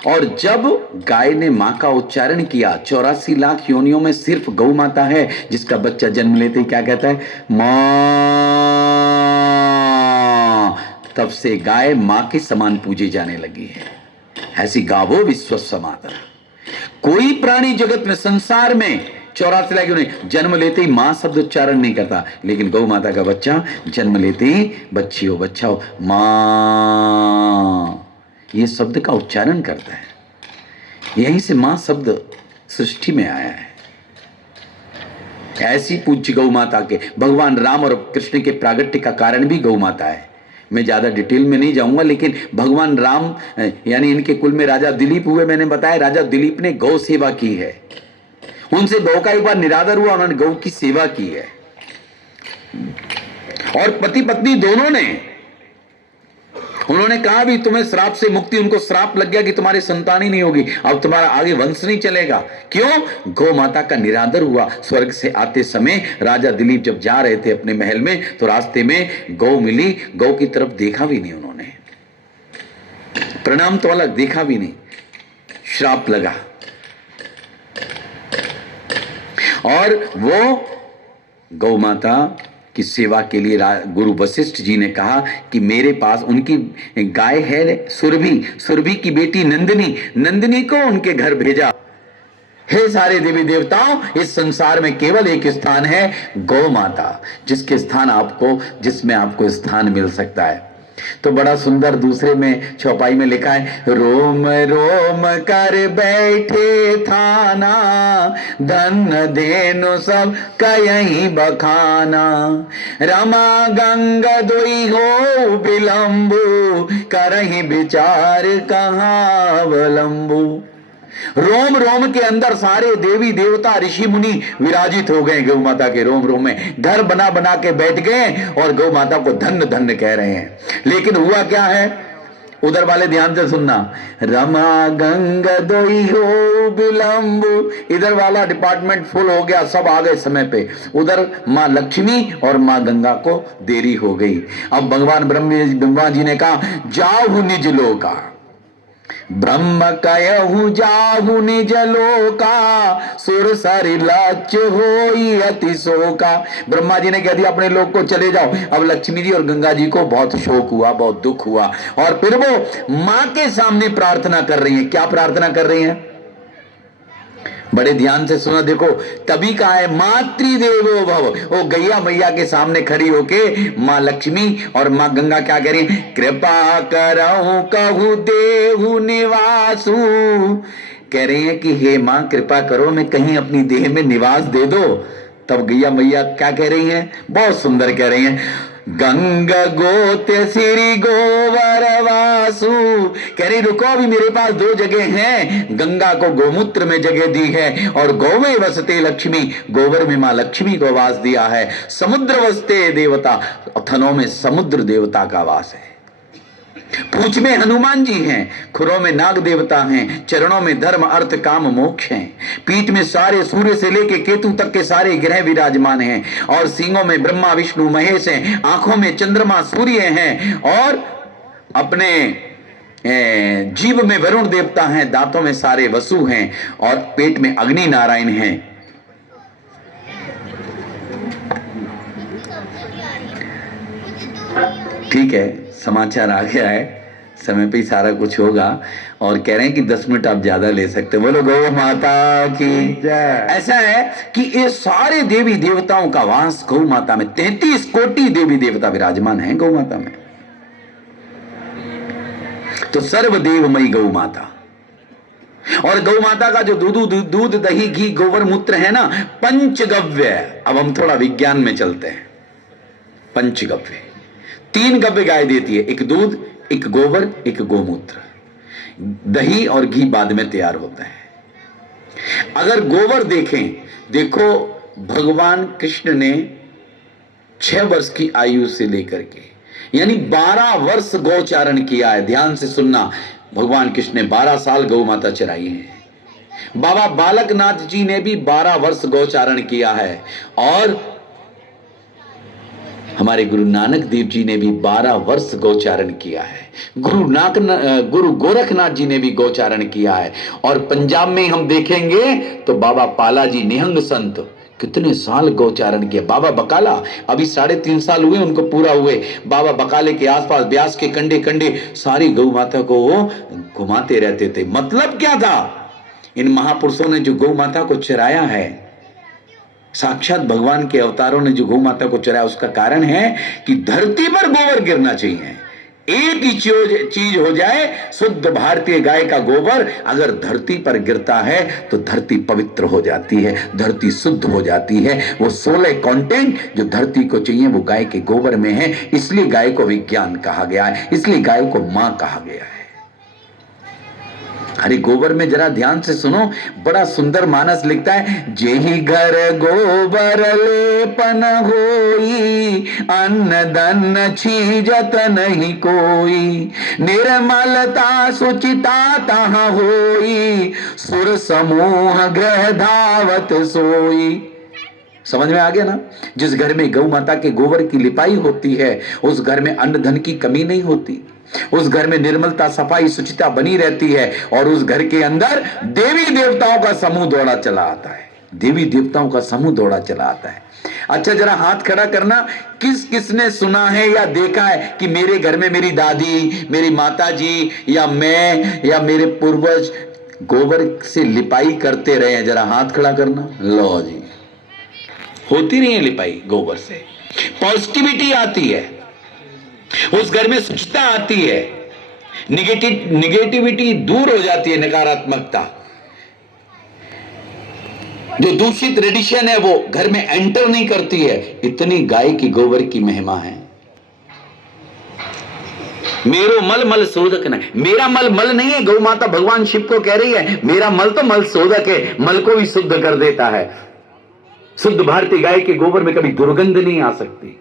और जब गाय ने मां का उच्चारण किया, 84 लाख योनियों में सिर्फ गौ माता है जिसका बच्चा जन्म लेते ही क्या कहता है, मां। तब से गाय मां के समान पूजे जाने लगी है। ऐसी गावो विश्वस्य मातरा। कोई प्राणी जगत में, संसार में 84 लाख योनि जन्म लेते ही मां शब्द उच्चारण नहीं करता, लेकिन गौ माता का बच्चा जन्म लेते ही बच्ची हो, बच्चा हो, मां ये शब्द का उच्चारण करता है। यहीं से मां शब्द सृष्टि में आया है। ऐसी पूज्य गौ माता के भगवान राम और कृष्ण के प्रागट्य का कारण भी गौ माता है। मैं ज्यादा डिटेल में नहीं जाऊंगा, लेकिन भगवान राम यानी इनके कुल में राजा दिलीप हुए, मैंने बताया राजा दिलीप ने गौ सेवा की है, उनसे गौ का एक बार निरादर हुआ, उन्होंने गौ की सेवा की है। और पति पत्नी दोनों ने उन्होंने कहा भी तुम्हें श्राप से मुक्ति, उनको श्राप लग गया कि तुम्हारी संतान ही नहीं होगी, अब तुम्हारा आगे वंश नहीं चलेगा। क्यों? गौ माता का निरादर हुआ। स्वर्ग से आते समय राजा दिलीप जब जा रहे थे अपने महल में तो रास्ते में गौ मिली, गौ की तरफ देखा भी नहीं उन्होंने, प्रणाम तो अलग, देखा भी नहीं, श्राप लगा। और वो गौ माता की सेवा के लिए गुरु वशिष्ठ जी ने कहा कि मेरे पास उनकी गाय है सुरभि, सुरभि की बेटी नंदिनी, नंदिनी को उनके घर भेजा। हे सारे देवी देवताओं, इस संसार में केवल एक स्थान है, गौ माता, जिसमें आपको स्थान मिल सकता है। तो बड़ा सुंदर दूसरे में चौपाई में लिखा है, रोम रोम कर बैठे थाना, धन धेनु सब कहीं बखाना, रमा गंगा दोई हो विलंबु, करहीं विचार कहाँ अवलंबु। रोम रोम के अंदर सारे देवी देवता ऋषि मुनि विराजित हो गए गौ माता के रोम रोम में, घर बना बना के बैठ गए और गौ माता को धन्य धन्य कह रहे हैं। लेकिन हुआ क्या है, उधर वाले ध्यान से सुनना, रमा गंगा दोई हो विलंबु, इधर वाला डिपार्टमेंट फुल हो गया, सब आ गए समय पे, उधर माँ लक्ष्मी और माँ गंगा को देरी हो गई। अब भगवान ब्रह्मा जी ने कहा, जाहु निज लोका, ब्रह्म कहु जाहु निज लोका, सुर सरि लक्ष्य होई अति शोका। ब्रह्मा जी ने कह दिया अपने लोग को चले जाओ। अब लक्ष्मी जी और गंगा जी को बहुत शोक हुआ, बहुत दुख हुआ, और फिर वो मां के सामने प्रार्थना कर रही हैं। क्या प्रार्थना कर रही हैं? बड़े ध्यान से सुना, देखो तभी कहा है मातृदेवो भव। वो गैया मैया के सामने खड़ी होके माँ लक्ष्मी और माँ गंगा क्या कह रही है, कृपा करहु कहु देहु निवासु, कह रही है कि हे माँ कृपा करो, मैं कहीं अपनी देह में निवास दे दो। तब गैया मैया क्या कह रही हैं, बहुत सुंदर कह रही हैं, गंगा गोत्य श्री गोवर वासु, कह रही रुको अभी मेरे पास दो जगह हैं, गंगा को गोमूत्र में जगह दी है और गौवे वसते लक्ष्मी, गोबर में मां लक्ष्मी को वास दिया है, समुद्र वसते देवता, थनों में समुद्र देवता का वास है, पूंछ में हनुमान जी हैं, खुरों में नाग देवता हैं, चरणों में धर्म अर्थ काम मोक्ष हैं, पीठ में सारे सूर्य से लेके केतु तक के सारे ग्रह विराजमान हैं, और सींगों में ब्रह्मा विष्णु महेश हैं, आंखों में चंद्रमा सूर्य हैं, और अपने जीव में वरुण देवता हैं, दांतों में सारे वसु हैं, और पेट में अग्नि नारायण हैं। ठीक है, समाचार आ गया है, समय पे ही सारा कुछ होगा, और कह रहे हैं कि 10 मिनट आप ज्यादा ले सकते हो। बोलो गौ माता की जय। ऐसा है कि ये सारे देवी देवताओं का वास गौ माता में, 33 कोटि देवी देवता विराजमान हैं गौ माता में। तो सर्वदेवमयी गौ माता, और गौ माता का जो दूध दही घी गोबर मूत्र है ना, पंचगव्य। अब हम थोड़ा विज्ञान में चलते हैं। पंचगव्य, 3 गव्य गाय देती है, एक दूध, एक गोबर, एक गोमूत्र। दही और घी बाद में तैयार होता है। अगर गोबर देखें, देखो भगवान कृष्ण ने 6 वर्ष की आयु से लेकर के यानी 12 वर्ष गौचारण किया है। ध्यान से सुनना, भगवान कृष्ण ने 12 साल गौ माता चराई है। बाबा बालकनाथ जी ने भी 12 वर्ष गौचारण किया है, और हमारे गुरु नानक देव जी ने भी 12 वर्ष गौचारण किया है। गुरु गोरखनाथ जी ने भी गौचारण किया है। और पंजाब में हम देखेंगे तो बाबा पाला जी निहंग संत कितने साल गौचारण किया। बाबा बकाला अभी 3.5 साल हुए उनको पूरा हुए। बाबा बकाले के आसपास ब्यास के कंडे कंडे सारी गौ माता को वो घुमाते रहते थे। मतलब क्या था, इन महापुरुषों ने जो गौ माता को चराया है, साक्षात भगवान के अवतारों ने जो गौ माता को चराया, उसका कारण है कि धरती पर गोबर गिरना चाहिए। एक ही चीज हो जाए, शुद्ध भारतीय गाय का गोबर अगर धरती पर गिरता है तो धरती पवित्र हो जाती है, धरती शुद्ध हो जाती है। वो 16 कंटेंट जो धरती को चाहिए वो गाय के गोबर में है। इसलिए गाय को विज्ञान कहा गया है, इसलिए गाय को मां कहा गया है। अरे गोबर में जरा ध्यान से सुनो, बड़ा सुंदर मानस लिखता है, जेहि घर गोबर लेपन होई, अन्न धन छीजत नहीं कोई, निर्मलता सुचिता तहाँ होई, सुर समूह ग्रह धावत सोई। समझ में आ गया ना? जिस घर में गौ माता के गोबर की लिपाई होती है उस घर में अन्न धन की कमी नहीं होती, उस घर में निर्मलता सफाई सुचिता बनी रहती है और उस घर के अंदर देवी देवताओं का समूह दौड़ा चला आता है, देवी देवताओं का समूह दौड़ा चला आता है। अच्छा जरा हाथ खड़ा करना, किस किसने सुना है या देखा है कि मेरे घर में मेरी दादी, मेरी माता जी या मैं या मेरे पूर्वज गोबर से लिपाई करते रहे हैं? जरा हाथ खड़ा करना। लो जी, होती नहीं है लिपाई गोबर से, पॉजिटिविटी आती है, उस घर में स्वच्छता आती है, निगेटिविटी दूर हो जाती है, नकारात्मकता। जो दूषित रेडिएशन है वो घर में एंटर नहीं करती है। इतनी गाय की गोबर की महिमा है। मेरो मल मल शोधक नहीं, मेरा मल मल नहीं है, गौ माता भगवान शिव को कह रही है मेरा मल तो मल शोधक है, मल को भी शुद्ध कर देता है। शुद्ध भारतीय गाय के गोबर में कभी दुर्गंध नहीं आ सकती।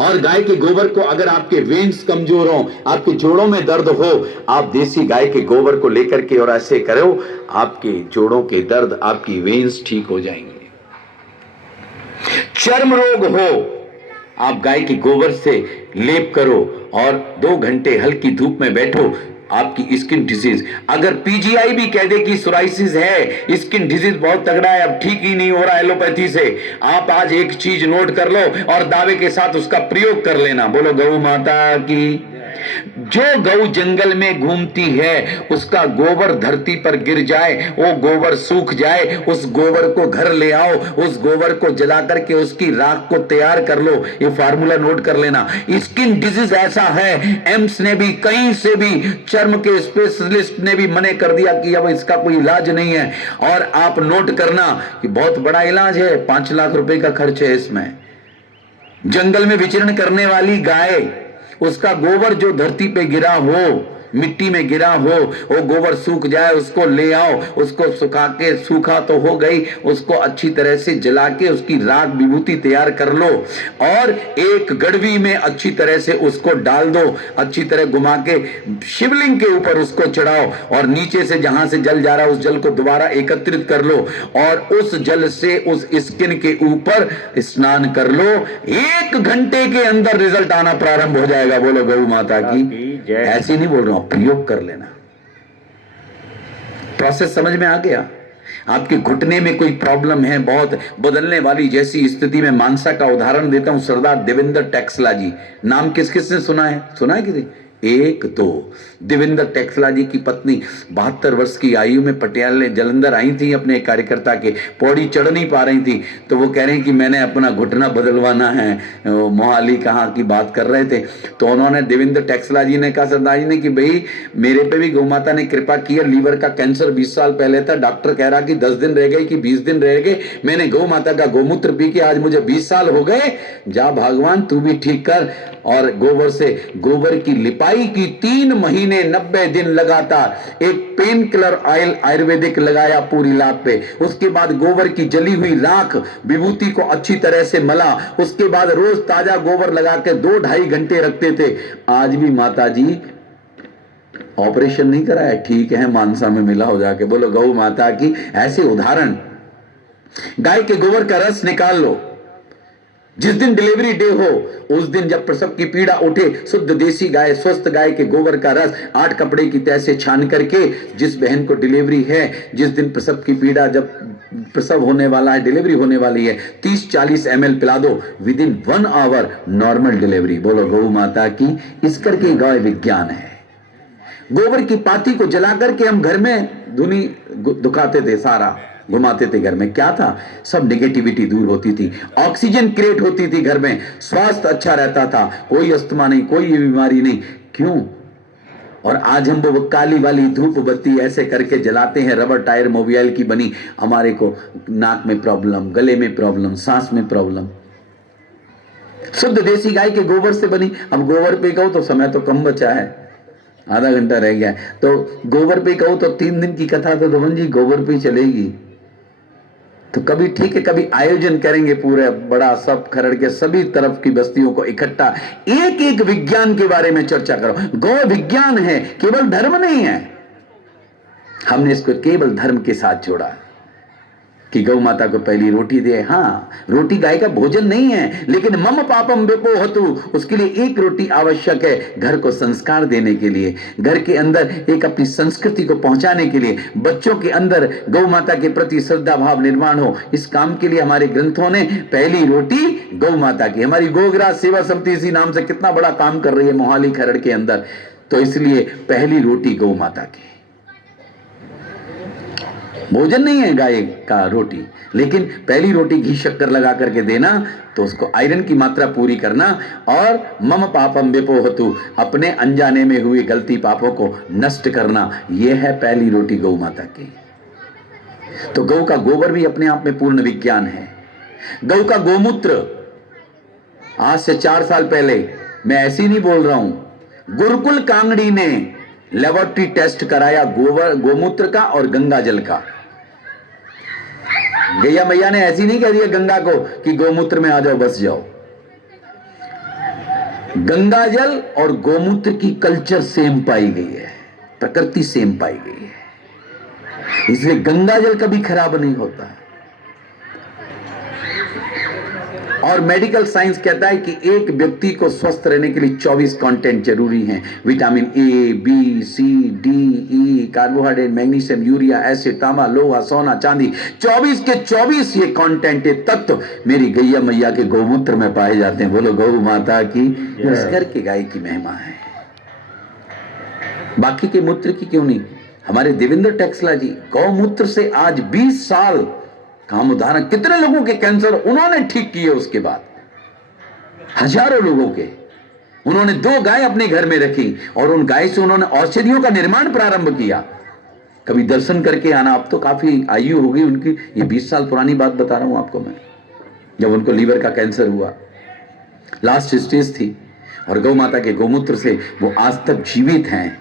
और गाय के गोबर को अगर आपके वेन्स कमजोर हो, आपके जोड़ों में दर्द हो, आप देसी गाय के गोबर को लेकर के और ऐसे करो, आपके जोड़ों के दर्द, आपकी वेन्स ठीक हो जाएंगे। चर्म रोग हो, आप गाय के गोबर से लेप करो और 2 घंटे हल्की धूप में बैठो, आपकी स्किन डिजीज, अगर पीजीआई भी कह दे कि सोराइसिस है, स्किन डिजीज बहुत तगड़ा है, अब ठीक ही नहीं हो रहा एलोपैथी से, आप आज एक चीज नोट कर लो और दावे के साथ उसका प्रयोग कर लेना। बोलो गौ माता की। जो गौ जंगल में घूमती है उसका गोबर धरती पर गिर जाए, वो गोबर सूख जाए, उस गोबर को घर ले आओ, उस गोबर को जला करके उसकी राख को तैयार कर लो। ये फार्मूला नोट कर लेना। स्किन डिजीज ऐसा है, एम्स ने भी, कहीं से भी, चर्म के स्पेशलिस्ट ने भी मने कर दिया कि अब इसका कोई इलाज नहीं है। और आप नोट करना कि बहुत बड़ा इलाज है, 5 लाख रुपए का खर्च है इसमें। जंगल में विचरण करने वाली गाय, उसका गोबर जो धरती पे गिरा हो, मिट्टी में गिरा हो, वो गोबर सूख जाए, उसको ले आओ, उसको सुखा के, सूखा तो हो गई, उसको अच्छी तरह से जला के उसकी राख विभूति तैयार कर लो और एक गड़वी में अच्छी तरह से उसको डाल दो, अच्छी तरह घुमा के शिवलिंग के ऊपर उसको चढ़ाओ और नीचे से जहां से जल जा रहा है उस जल को दोबारा एकत्रित कर लो और उस जल से उस स्किन के ऊपर स्नान कर लो। 1 घंटे के अंदर रिजल्ट आना प्रारंभ हो जाएगा। बोलो गौ माता की। ऐसे नहीं बोल रहा हूं, प्रयोग कर लेना। प्रोसेस समझ में आ गया? आपके घुटने में कोई प्रॉब्लम है बहुत बदलने वाली जैसी स्थिति में, मानसा का उदाहरण देता हूं। सरदार देवेंद्र टेक्सला जी, नाम किस किस ने सुना है? सुना है किसी? 1 2 देवेंद्र टेक्सला जी की पत्नी 72 वर्ष की आयु में पटियाला जलंधर आई थी अपने कार्यकर्ता के, पौड़ी चढ़ नहीं पा रही थी, तो वो कह रहे हैं कि मैंने अपना घुटना बदलवाना है। मोहाली कहाँ की बात कर रहे थे, तो उन्होंने देवेंद्र टेक्सला जी ने कहा सरदार जी ने कि भाई मेरे पे भी गौ माता ने कृपा की है, लीवर का कैंसर 20 साल पहले था, डॉक्टर कह रहा कि 10 दिन रह गए कि 20 दिन रह गए, मैंने गौ माता का गोमूत्र पी के आज मुझे 20 साल हो गए, जा भगवान तू भी ठीक कर। और गोबर से, गोबर की लिपाई की 3 महीने 90 दिन लगातार, एक पेन किलर ऑयल आयुर्वेदिक लगाया पूरी लात पे, उसके बाद गोबर की जली हुई राख विभूति को अच्छी तरह से मला, उसके बाद रोज ताजा गोबर लगा के 2-2.5 घंटे रखते थे। आज भी माता जी ऑपरेशन नहीं कराया, ठीक है, मानसा में मिला हो जाके। बोलो गौ माता की। ऐसे उदाहरण, गाय के गोबर का रस निकाल लो, जिस दिन डिलीवरी डे हो उस दिन जब प्रसव की पीड़ा उठे, शुद्ध देसी गाय, स्वस्थ गाय के गोबर का रस 8 कपड़े की तह से छान करके, जिस बहन को डिलीवरी है, जिस दिन प्रसव की पीड़ा, जब प्रसव होने वाला है, डिलीवरी होने वाली है, 30-40 ml पिला दो, within 1 hour normal delivery. बोलो गौ माता की। इस करके गाय विज्ञान है। गोबर की पाती को जला करके हम घर में धुनी दुखाते थे, सारा घुमाते थे घर में। क्या था? सब नेगेटिविटी दूर होती थी, ऑक्सीजन क्रिएट होती थी घर में, स्वास्थ्य अच्छा रहता था, कोई अस्थमा नहीं, कोई बीमारी नहीं। क्यों? और आज हम वो काली वाली धूप बत्ती ऐसे करके जलाते हैं, रबर टायर मोबाइल की बनी, हमारे को नाक में प्रॉब्लम, गले में प्रॉब्लम, सांस में प्रॉब्लम। शुद्ध देसी गाय के गोबर से बनी। अब गोबर पे कहो तो समय तो कम बचा है, आधा घंटा रह गया है। तो गोबर पे कहो तो 3 दिन की कथा तो धवन जी गोबर पे चलेगी। तो कभी ठीक है, कभी आयोजन करेंगे पूरे बड़ा, सब खरड़ के सभी तरफ की बस्तियों को इकट्ठा, एक एक विज्ञान के बारे में चर्चा करो। गौ विज्ञान है, केवल धर्म नहीं है। हमने इसको केवल धर्म के साथ जोड़ा कि गौ माता को पहली रोटी दे। हाँ, रोटी गाय का भोजन नहीं है, लेकिन मम पापम विपोहतु, उसके लिए एक रोटी आवश्यक है, घर को संस्कार देने के लिए, घर के अंदर एक अपनी संस्कृति को पहुंचाने के लिए, बच्चों के अंदर गौ माता के प्रति श्रद्धा भाव निर्माण हो। इस काम के लिए हमारे ग्रंथों ने पहली रोटी गौ माता की, हमारी गोग्रास सेवा समिति इसी नाम से कितना बड़ा काम कर रही है मोहाली खरड़ के अंदर, तो इसलिए पहली रोटी गौ माता की। भोजन नहीं है गाय का रोटी, लेकिन पहली रोटी घी शक्कर लगा करके देना, तो उसको आयरन की मात्रा पूरी करना, और मम पापम विपोहतु, अपने अनजाने में हुए गलती पापों को नष्ट करना, यह है पहली रोटी गौ माता की। तो गौ का गोबर भी अपने आप में पूर्ण विज्ञान है। गौ का गोमूत्र, आज से 4 साल पहले, मैं ऐसे ही नहीं बोल रहा हूं, गुरुकुल कांगड़ी ने लेबोरेटरी टेस्ट कराया गोमूत्र का और गंगा जल का। गैया मैया ने ऐसी नहीं कह दिया गंगा को कि गोमूत्र में आ जाओ बस जाओ। गंगा जल और गोमूत्र की कल्चर सेम पाई गई है, प्रकृति सेम पाई गई है, इसलिए गंगा जल कभी खराब नहीं होता। और मेडिकल साइंस कहता है कि एक व्यक्ति को स्वस्थ रहने के लिए 24 कंटेंट जरूरी हैं, vitamin A, B, C, D, E, carbohydrate, magnesium, urea, acid, तांबा, लोहा, सोना, चांदी, 24 के 24 ये कंटेंट, ये तत्व मेरी गैया मैया के गोमूत्र में पाए जाते हैं। बोलो गौ माता की, इस घर की गाय की महिमा है, बाकी के मूत्र की क्यों नहीं। हमारे देवेंद्र टेक्सला जी गौमूत्र से आज 20 साल काम उदाहरण, कितने लोगों के कैंसर उन्होंने ठीक किए, उसके बाद हजारों लोगों के। उन्होंने 2 गाय अपने घर में रखी और उन गाय से उन्होंने औषधियों का निर्माण प्रारंभ किया। कभी दर्शन करके आना, अब तो काफी आयु हो गई उनकी, ये 20 साल पुरानी बात बता रहा हूं आपको मैं, जब उनको लीवर का कैंसर हुआ, लास्ट स्टेज थी, और गौ माता के गोमूत्र से वो आज तक जीवित हैं।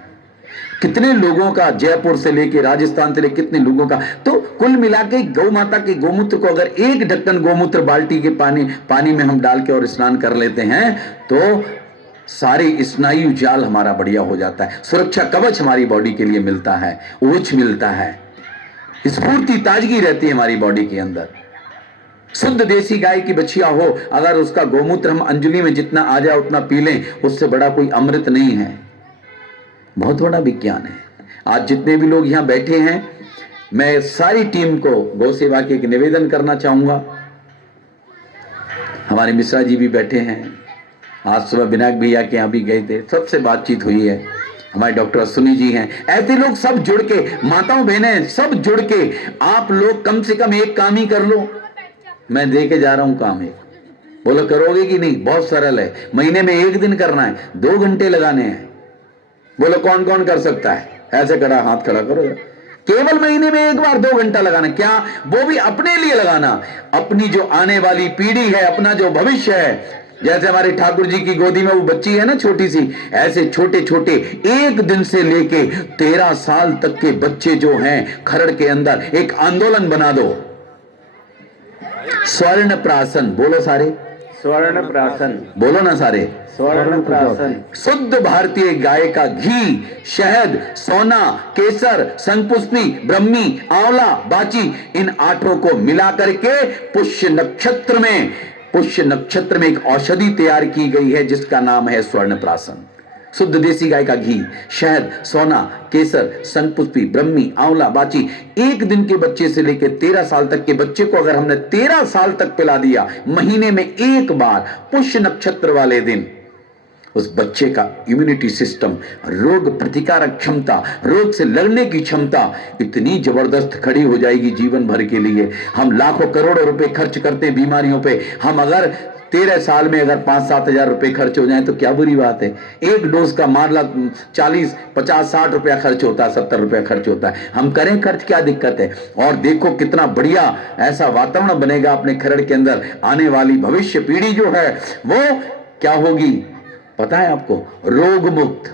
कितने लोगों का, जयपुर से लेके राजस्थान से लेके कितने लोगों का, तो कुल मिला के गौ माता के गोमूत्र को अगर 1 ढक्कन गोमूत्र बाल्टी के पानी में हम डाल के और स्नान कर लेते हैं, तो सारे स्नायु जाल हमारा बढ़िया हो जाता है, सुरक्षा कवच हमारी बॉडी के लिए मिलता है, ऊर्जा मिलता है, स्फूर्ति ताजगी रहती है हमारी बॉडी के अंदर। शुद्ध देसी गाय की बछिया हो, अगर उसका गोमूत्र हम अंजलि में जितना आ जाए उतना पी लें, उससे बड़ा कोई अमृत नहीं है। बहुत बड़ा विज्ञान है। आज जितने भी लोग यहां बैठे हैं, मैं सारी टीम को गौ सेवा के एक निवेदन करना चाहूंगा। हमारे मिश्रा जी भी बैठे हैं, आज सुबह विनायक भैया के यहां भी गए थे, सबसे बातचीत हुई है। हमारे डॉक्टर सुनी जी हैं, ऐसे लोग सब जुड़ के, माताओं बहनें सब जुड़ के, आप लोग कम से कम एक काम ही कर लो। मैं दे के जा रहा हूं काम एक, बोलो करोगे कि नहीं? बहुत सरल है, महीने में 1 दिन करना है, 2 घंटे लगाने हैं। बोलो कौन कौन कर सकता है? ऐसे खड़ा, हाथ खड़ा करो। केवल महीने में 1 बार 2 घंटा लगाना, क्या वो भी अपने लिए लगाना, अपनी जो आने वाली पीढ़ी है, अपना जो भविष्य है। जैसे हमारे ठाकुर जी की गोदी में वो बच्ची है ना छोटी सी, ऐसे छोटे छोटे 1 दिन से लेके 13 साल तक के बच्चे जो हैं खरड़ के अंदर, एक आंदोलन बना दो। स्वर्ण प्राशन बोलो सारे, स्वर्ण प्राशन बोलो ना सारे, स्वर्ण प्राशन। शुद्ध भारतीय गाय का घी, शहद, सोना, केसर, शंखपुष्पी, ब्रह्मी, आंवला, बाची, इन 8 को मिला करके पुष्य नक्षत्र में एक औषधि तैयार की गई है जिसका नाम है स्वर्ण प्राशन। शुद्ध देसी गाय का घी, शहद, सोना, केसर, शंखपुष्पी, ब्रह्मी, आंवला, बाची, 1 दिन के बच्चे से लेकर 13 साल तक के बच्चे को अगर हमने 13 साल तक पिला दिया, महीने में 1 बार पुष्य नक्षत्र वाले दिन, उस बच्चे का इम्यूनिटी सिस्टम, रोग प्रतिकारक क्षमता, रोग से लड़ने की क्षमता इतनी जबरदस्त खड़ी हो जाएगी जीवन भर के लिए। हम लाखों करोड़ों रुपए खर्च करते हैं बीमारियों पे, हम अगर 13 साल में अगर 5-7 हजार रुपए खर्च हो जाए तो क्या बुरी बात है। 1 डोज का मान ला 40, 50, 60 रुपया खर्च होता है, 70 रुपया खर्च होता है, हम करें खर्च, क्या दिक्कत है। और देखो कितना बढ़िया ऐसा वातावरण बनेगा अपने खरड़ के अंदर, आने वाली भविष्य पीढ़ी जो है वो क्या होगी पता है आपको? रोग मुक्त,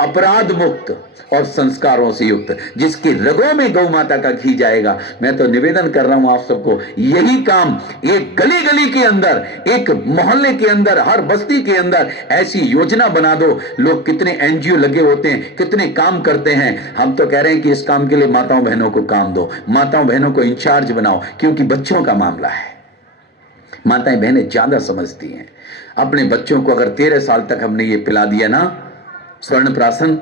अपराध मुक्त और संस्कारों से युक्त, जिसकी रगों में गौ माता का घी जाएगा। मैं तो निवेदन कर रहा हूं आप सबको, यही काम एक गली गली के अंदर, एक मोहल्ले के अंदर, हर बस्ती के अंदर ऐसी योजना बना दो। लोग कितने एनजीओ लगे होते हैं, कितने काम करते हैं। हम तो कह रहे हैं कि इस काम के लिए माताओं बहनों को काम दो, माताओं बहनों को इंचार्ज बनाओ, क्योंकि बच्चों का मामला है। माताएं बहनें ज्यादा समझती हैं। अपने बच्चों को अगर 13 साल तक हमने ये पिला दिया ना स्वर्ण प्राशन,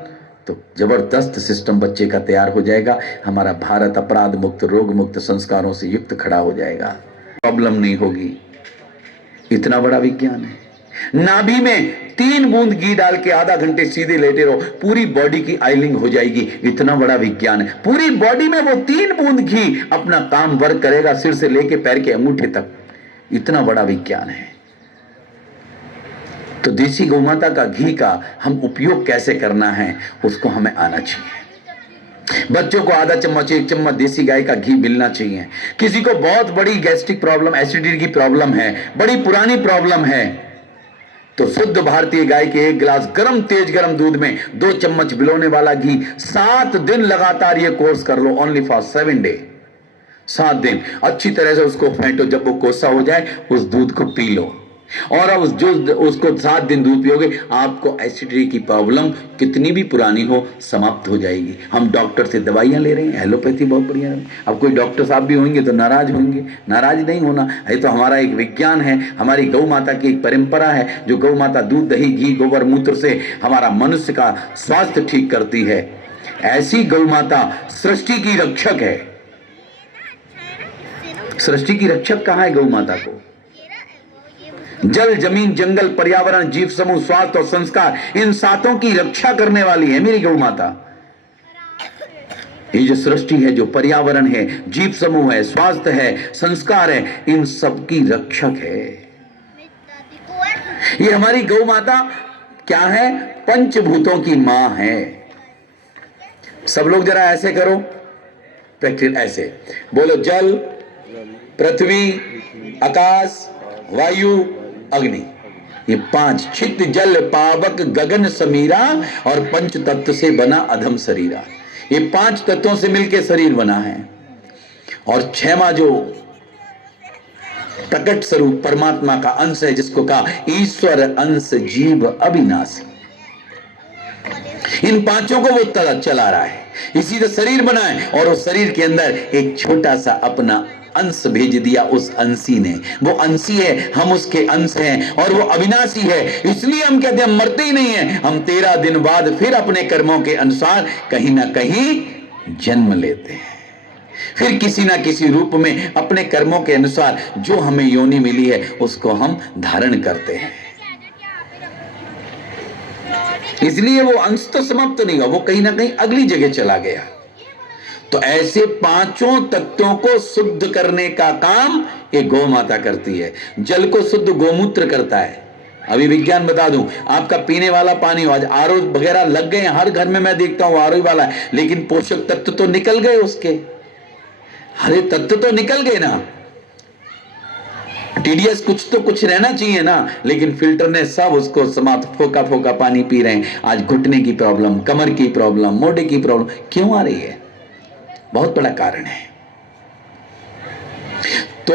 तो जबरदस्त सिस्टम बच्चे का तैयार हो जाएगा। हमारा भारत अपराध मुक्त, रोग मुक्त, संस्कारों से युक्त खड़ा हो जाएगा। प्रॉब्लम नहीं होगी। इतना बड़ा विज्ञान है। नाभि में 3 बूंद घी डाल के आधा घंटे सीधे लेटे रहो, पूरी बॉडी की आइलिंग हो जाएगी। इतना बड़ा विज्ञान है। पूरी बॉडी में वो 3 बूंद घी अपना काम वर्क करेगा, सिर से लेके पैर के अंगूठे तक। इतना बड़ा विज्ञान है। तो देसी गौमाता का घी का हम उपयोग कैसे करना है, उसको हमें आना चाहिए। बच्चों को आधा चम्मच, 1 चम्मच देसी गाय का घी मिलना चाहिए। किसी को बहुत बड़ी गैस्ट्रिक प्रॉब्लम, एसिडिटी की प्रॉब्लम है, बड़ी पुरानी प्रॉब्लम है, तो शुद्ध भारतीय गाय के 1 गिलास गरम, तेज गरम दूध में 2 चम्मच बिलोने वाला घी 7 दिन लगातार ये कोर्स कर लो, ओनली फॉर 7 डे। 7 दिन अच्छी तरह से उसको फेंटो। जब वो कोसा हो जाए, उस दूध को पी लो। और अब उसको 7 दिन दूध पियोगे, आपको एसिडिटी की प्रॉब्लम कितनी भी पुरानी हो समाप्त हो जाएगी। हम डॉक्टर से दवाइयां ले रहे हैं, एलोपैथी बहुत बढ़िया है। अब कोई डॉक्टर साहब भी होंगे तो नाराज होंगे, नाराज नहीं होना। ये तो हमारा एक विज्ञान है, हमारी गौ माता की एक परंपरा है, जो गौ माता दूध, दही, घी, गोबर, मूत्र से हमारा मनुष्य का स्वास्थ्य ठीक करती है। ऐसी गौ माता सृष्टि की रक्षक है। सृष्टि की रक्षक कहा है गौ माता को? जल, जमीन, जंगल, पर्यावरण, जीव समूह, स्वास्थ्य और संस्कार, इन 7 की रक्षा करने वाली है मेरी गौ माता। ये जो सृष्टि है, जो पर्यावरण है, जीव समूह है, स्वास्थ्य है, संस्कार है, इन सब की रक्षक है। ये हमारी गौ माता क्या है? पंचभूतों की मां है। सब लोग जरा ऐसे करो, प्रैक्टिस ऐसे बोलो, जल, पृथ्वी, आकाश, वायु, अग्नि। ये 5, छित, जल, पावक, गगन, समीरा और पंच तत्व से बना अधम शरीरा। ये 5 तत्वों से मिलकर शरीर बना है। और 6वां जो प्रकट स्वरूप परमात्मा का अंश है, जिसको कहा ईश्वर अंश जीव अविनाशी। इन 5 को वो चला रहा है, इसी से शरीर बना है। और उस शरीर के अंदर एक छोटा सा अपना अंश भेज दिया उस अंशी ने। वो अंशी है, हम उसके अंश हैं, और वो अविनाशी है। इसलिए हम कहते हैं हम मरते ही नहीं हैं। हम 13 दिन बाद फिर अपने कर्मों के अनुसार कहीं ना कहीं जन्म लेते हैं, फिर किसी ना किसी रूप में अपने कर्मों के अनुसार जो हमें योनि मिली है उसको हम धारण करते हैं। इसलिए वो अंश तो समाप्त नहीं हुआ, वो कहीं ना कहीं अगली जगह चला गया। तो ऐसे 5 तत्वों को शुद्ध करने का काम ये गौ माता करती है। जल को शुद्ध गोमूत्र करता है। अभी विज्ञान बता दूं, आपका पीने वाला पानी, आज आरओ वगैरह लग गए हैं, हर घर में मैं देखता हूं आरओ वाला है, लेकिन पोषक तत्व तो निकल गए उसके, हरे तत्व तो निकल गए ना। टीडीएस कुछ रहना चाहिए ना, लेकिन फिल्टर ने सब उसको समाप्त। फोका फोका पानी पी रहे हैं। आज घुटने की प्रॉब्लम, कमर की प्रॉब्लम, मोढे की प्रॉब्लम क्यों आ रही है? बहुत बड़ा कारण है। तो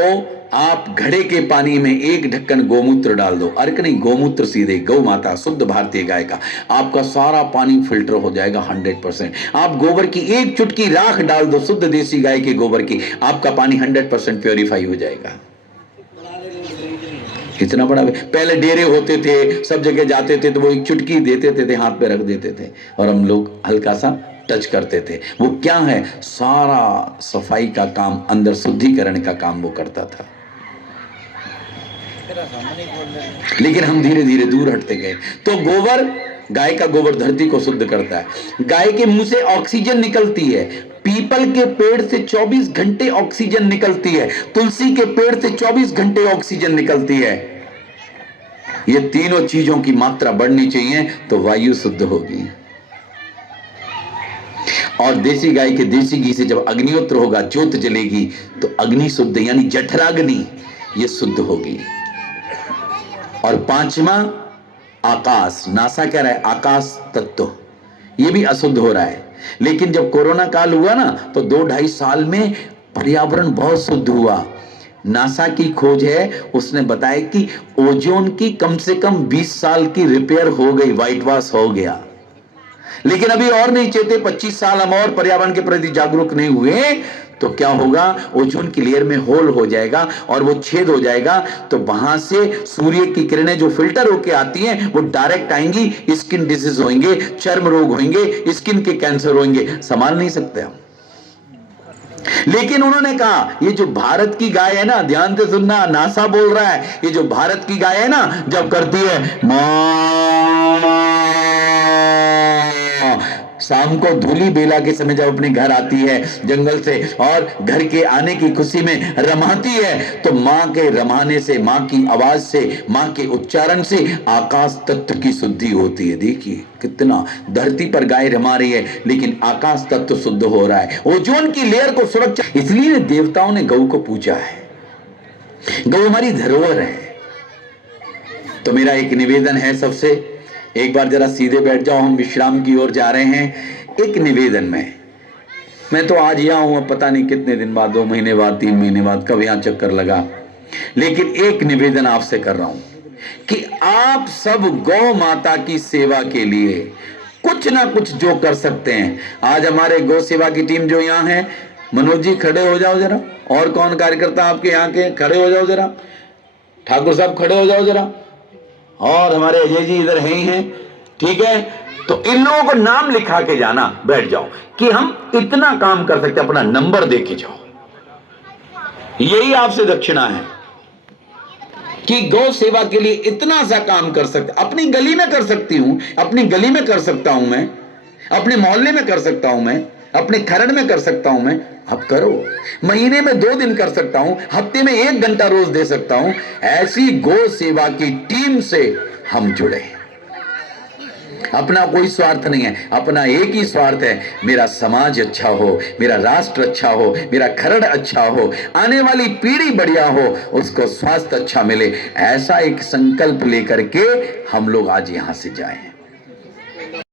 आप घड़े के पानी में 1 ढक्कन गोमूत्र डाल दो, अर्क नहीं, गोमूत्र सीधे, गौ माता शुद्ध भारतीय गाय का, आपका सारा पानी फिल्टर हो जाएगा 100%। आप गोबर की 1 चुटकी राख डाल दो, शुद्ध देसी गाय के गोबर की, आपका पानी 100% प्योरीफाई हो जाएगा। इतना बड़ा, पहले डेरे होते थे, सब जगह जाते थे तो वो 1 चुटकी देते थे, हाथ पे रख देते थे और हम लोग हल्का सा टच करते थे। वो क्या है? सारा सफाई का काम, अंदर शुद्धिकरण का काम वो करता था। लेकिन हम धीरे धीरे दूर हटते गए। तो गोबर, गाय का गोबर धरती को शुद्ध करता है। गाय के मुंह से ऑक्सीजन निकलती है, पीपल के पेड़ से 24 घंटे ऑक्सीजन निकलती है, तुलसी के पेड़ से 24 घंटे ऑक्सीजन निकलती है। ये तीनों चीजों की मात्रा बढ़नी चाहिए तो वायु शुद्ध होगी। और देसी गाय के देसी घी से जब अग्निहोत्र होगा, ज्योत जलेगी, तो अग्नि शुद्ध, यानी जठराग्नि ये शुद्ध होगी। और 5वां आकाश, नासा कह रहा है आकाश तत्व, ये भी अशुद्ध हो रहा है। लेकिन जब कोरोना काल हुआ ना तो 2-2.5 साल में पर्यावरण बहुत शुद्ध हुआ। नासा की खोज है, उसने बताया कि ओजोन की कम से कम 20 साल की रिपेयर हो गई, व्हाइट वॉश हो गया। लेकिन अभी और नहीं चेते, 25 साल हम और पर्यावरण के प्रति जागरूक नहीं हुए तो क्या होगा, ओजोन की लेयर में होल हो जाएगा और वो छेद हो जाएगा, तो वहां से सूर्य की किरणें जो फिल्टर होके आती हैं वो डायरेक्ट आएंगी, स्किन डिजीज होंगे, चर्म रोग होंगे, स्किन के कैंसर होंगे, संभाल नहीं सकते हम। लेकिन उन्होंने कहा ये जो भारत की गाय है ना, ध्यान से सुनना, नासा बोल रहा है, ये जो भारत की गाय है ना, जब करती है शाम को धूली बेला के समय जब अपने घर आती है जंगल से और घर के आने की खुशी में रमाती है, तो मां के रमाने से, मां की आवाज से, मां के उच्चारण से आकाश तत्व की शुद्धि होती है। देखिए कितना, धरती पर गाय रमा रही है लेकिन आकाश तत्व शुद्ध हो रहा है, ओजोन की लेयर को सुरक्षा। इसलिए देवताओं ने गौ को पूजा है, गौ हमारी धरोहर है। तो मेरा एक निवेदन है सबसे, एक बार जरा सीधे बैठ जाओ, हम विश्राम की ओर जा रहे हैं। एक निवेदन में, मैं तो आज यहाँ हूं, पता नहीं कितने दिन बाद, 2 महीने बाद, 3 महीने बाद कब यहाँ चक्कर लगा, लेकिन एक निवेदन आपसे कर रहा हूं कि आप सब गौ माता की सेवा के लिए कुछ ना कुछ जो कर सकते हैं। आज हमारे गौ सेवा की टीम जो यहाँ है, मनोज जी खड़े हो जाओ जरा, और कौन कार्यकर्ता आपके यहाँ के, खड़े हो जाओ जरा, ठाकुर साहब खड़े हो जाओ जरा, और हमारे अजय जी इधर हैं ही हैं, ठीक है। तो इन लोगों को नाम लिखा के जाना, बैठ जाओ कि हम इतना काम कर सकते, अपना नंबर दे के जाओ। यही आपसे दक्षिणा है कि गौ सेवा के लिए इतना सा काम कर सकते। अपनी गली में कर सकती हूं, अपनी गली में कर सकता हूं मैं, अपने मोहल्ले में कर सकता हूं मैं, अपने खरड़ में कर सकता हूं मैं, अब करो। महीने में 2 दिन कर सकता हूं, हफ्ते में 1 घंटा रोज दे सकता हूं। ऐसी गौ सेवा की टीम से हम जुड़े। अपना कोई स्वार्थ नहीं है, अपना एक ही स्वार्थ है, मेरा समाज अच्छा हो, मेरा राष्ट्र अच्छा हो, मेरा खरड़ अच्छा हो, आने वाली पीढ़ी बढ़िया हो, उसको स्वास्थ्य अच्छा मिले। ऐसा एक संकल्प लेकर के हम लोग आज यहां से जाएं।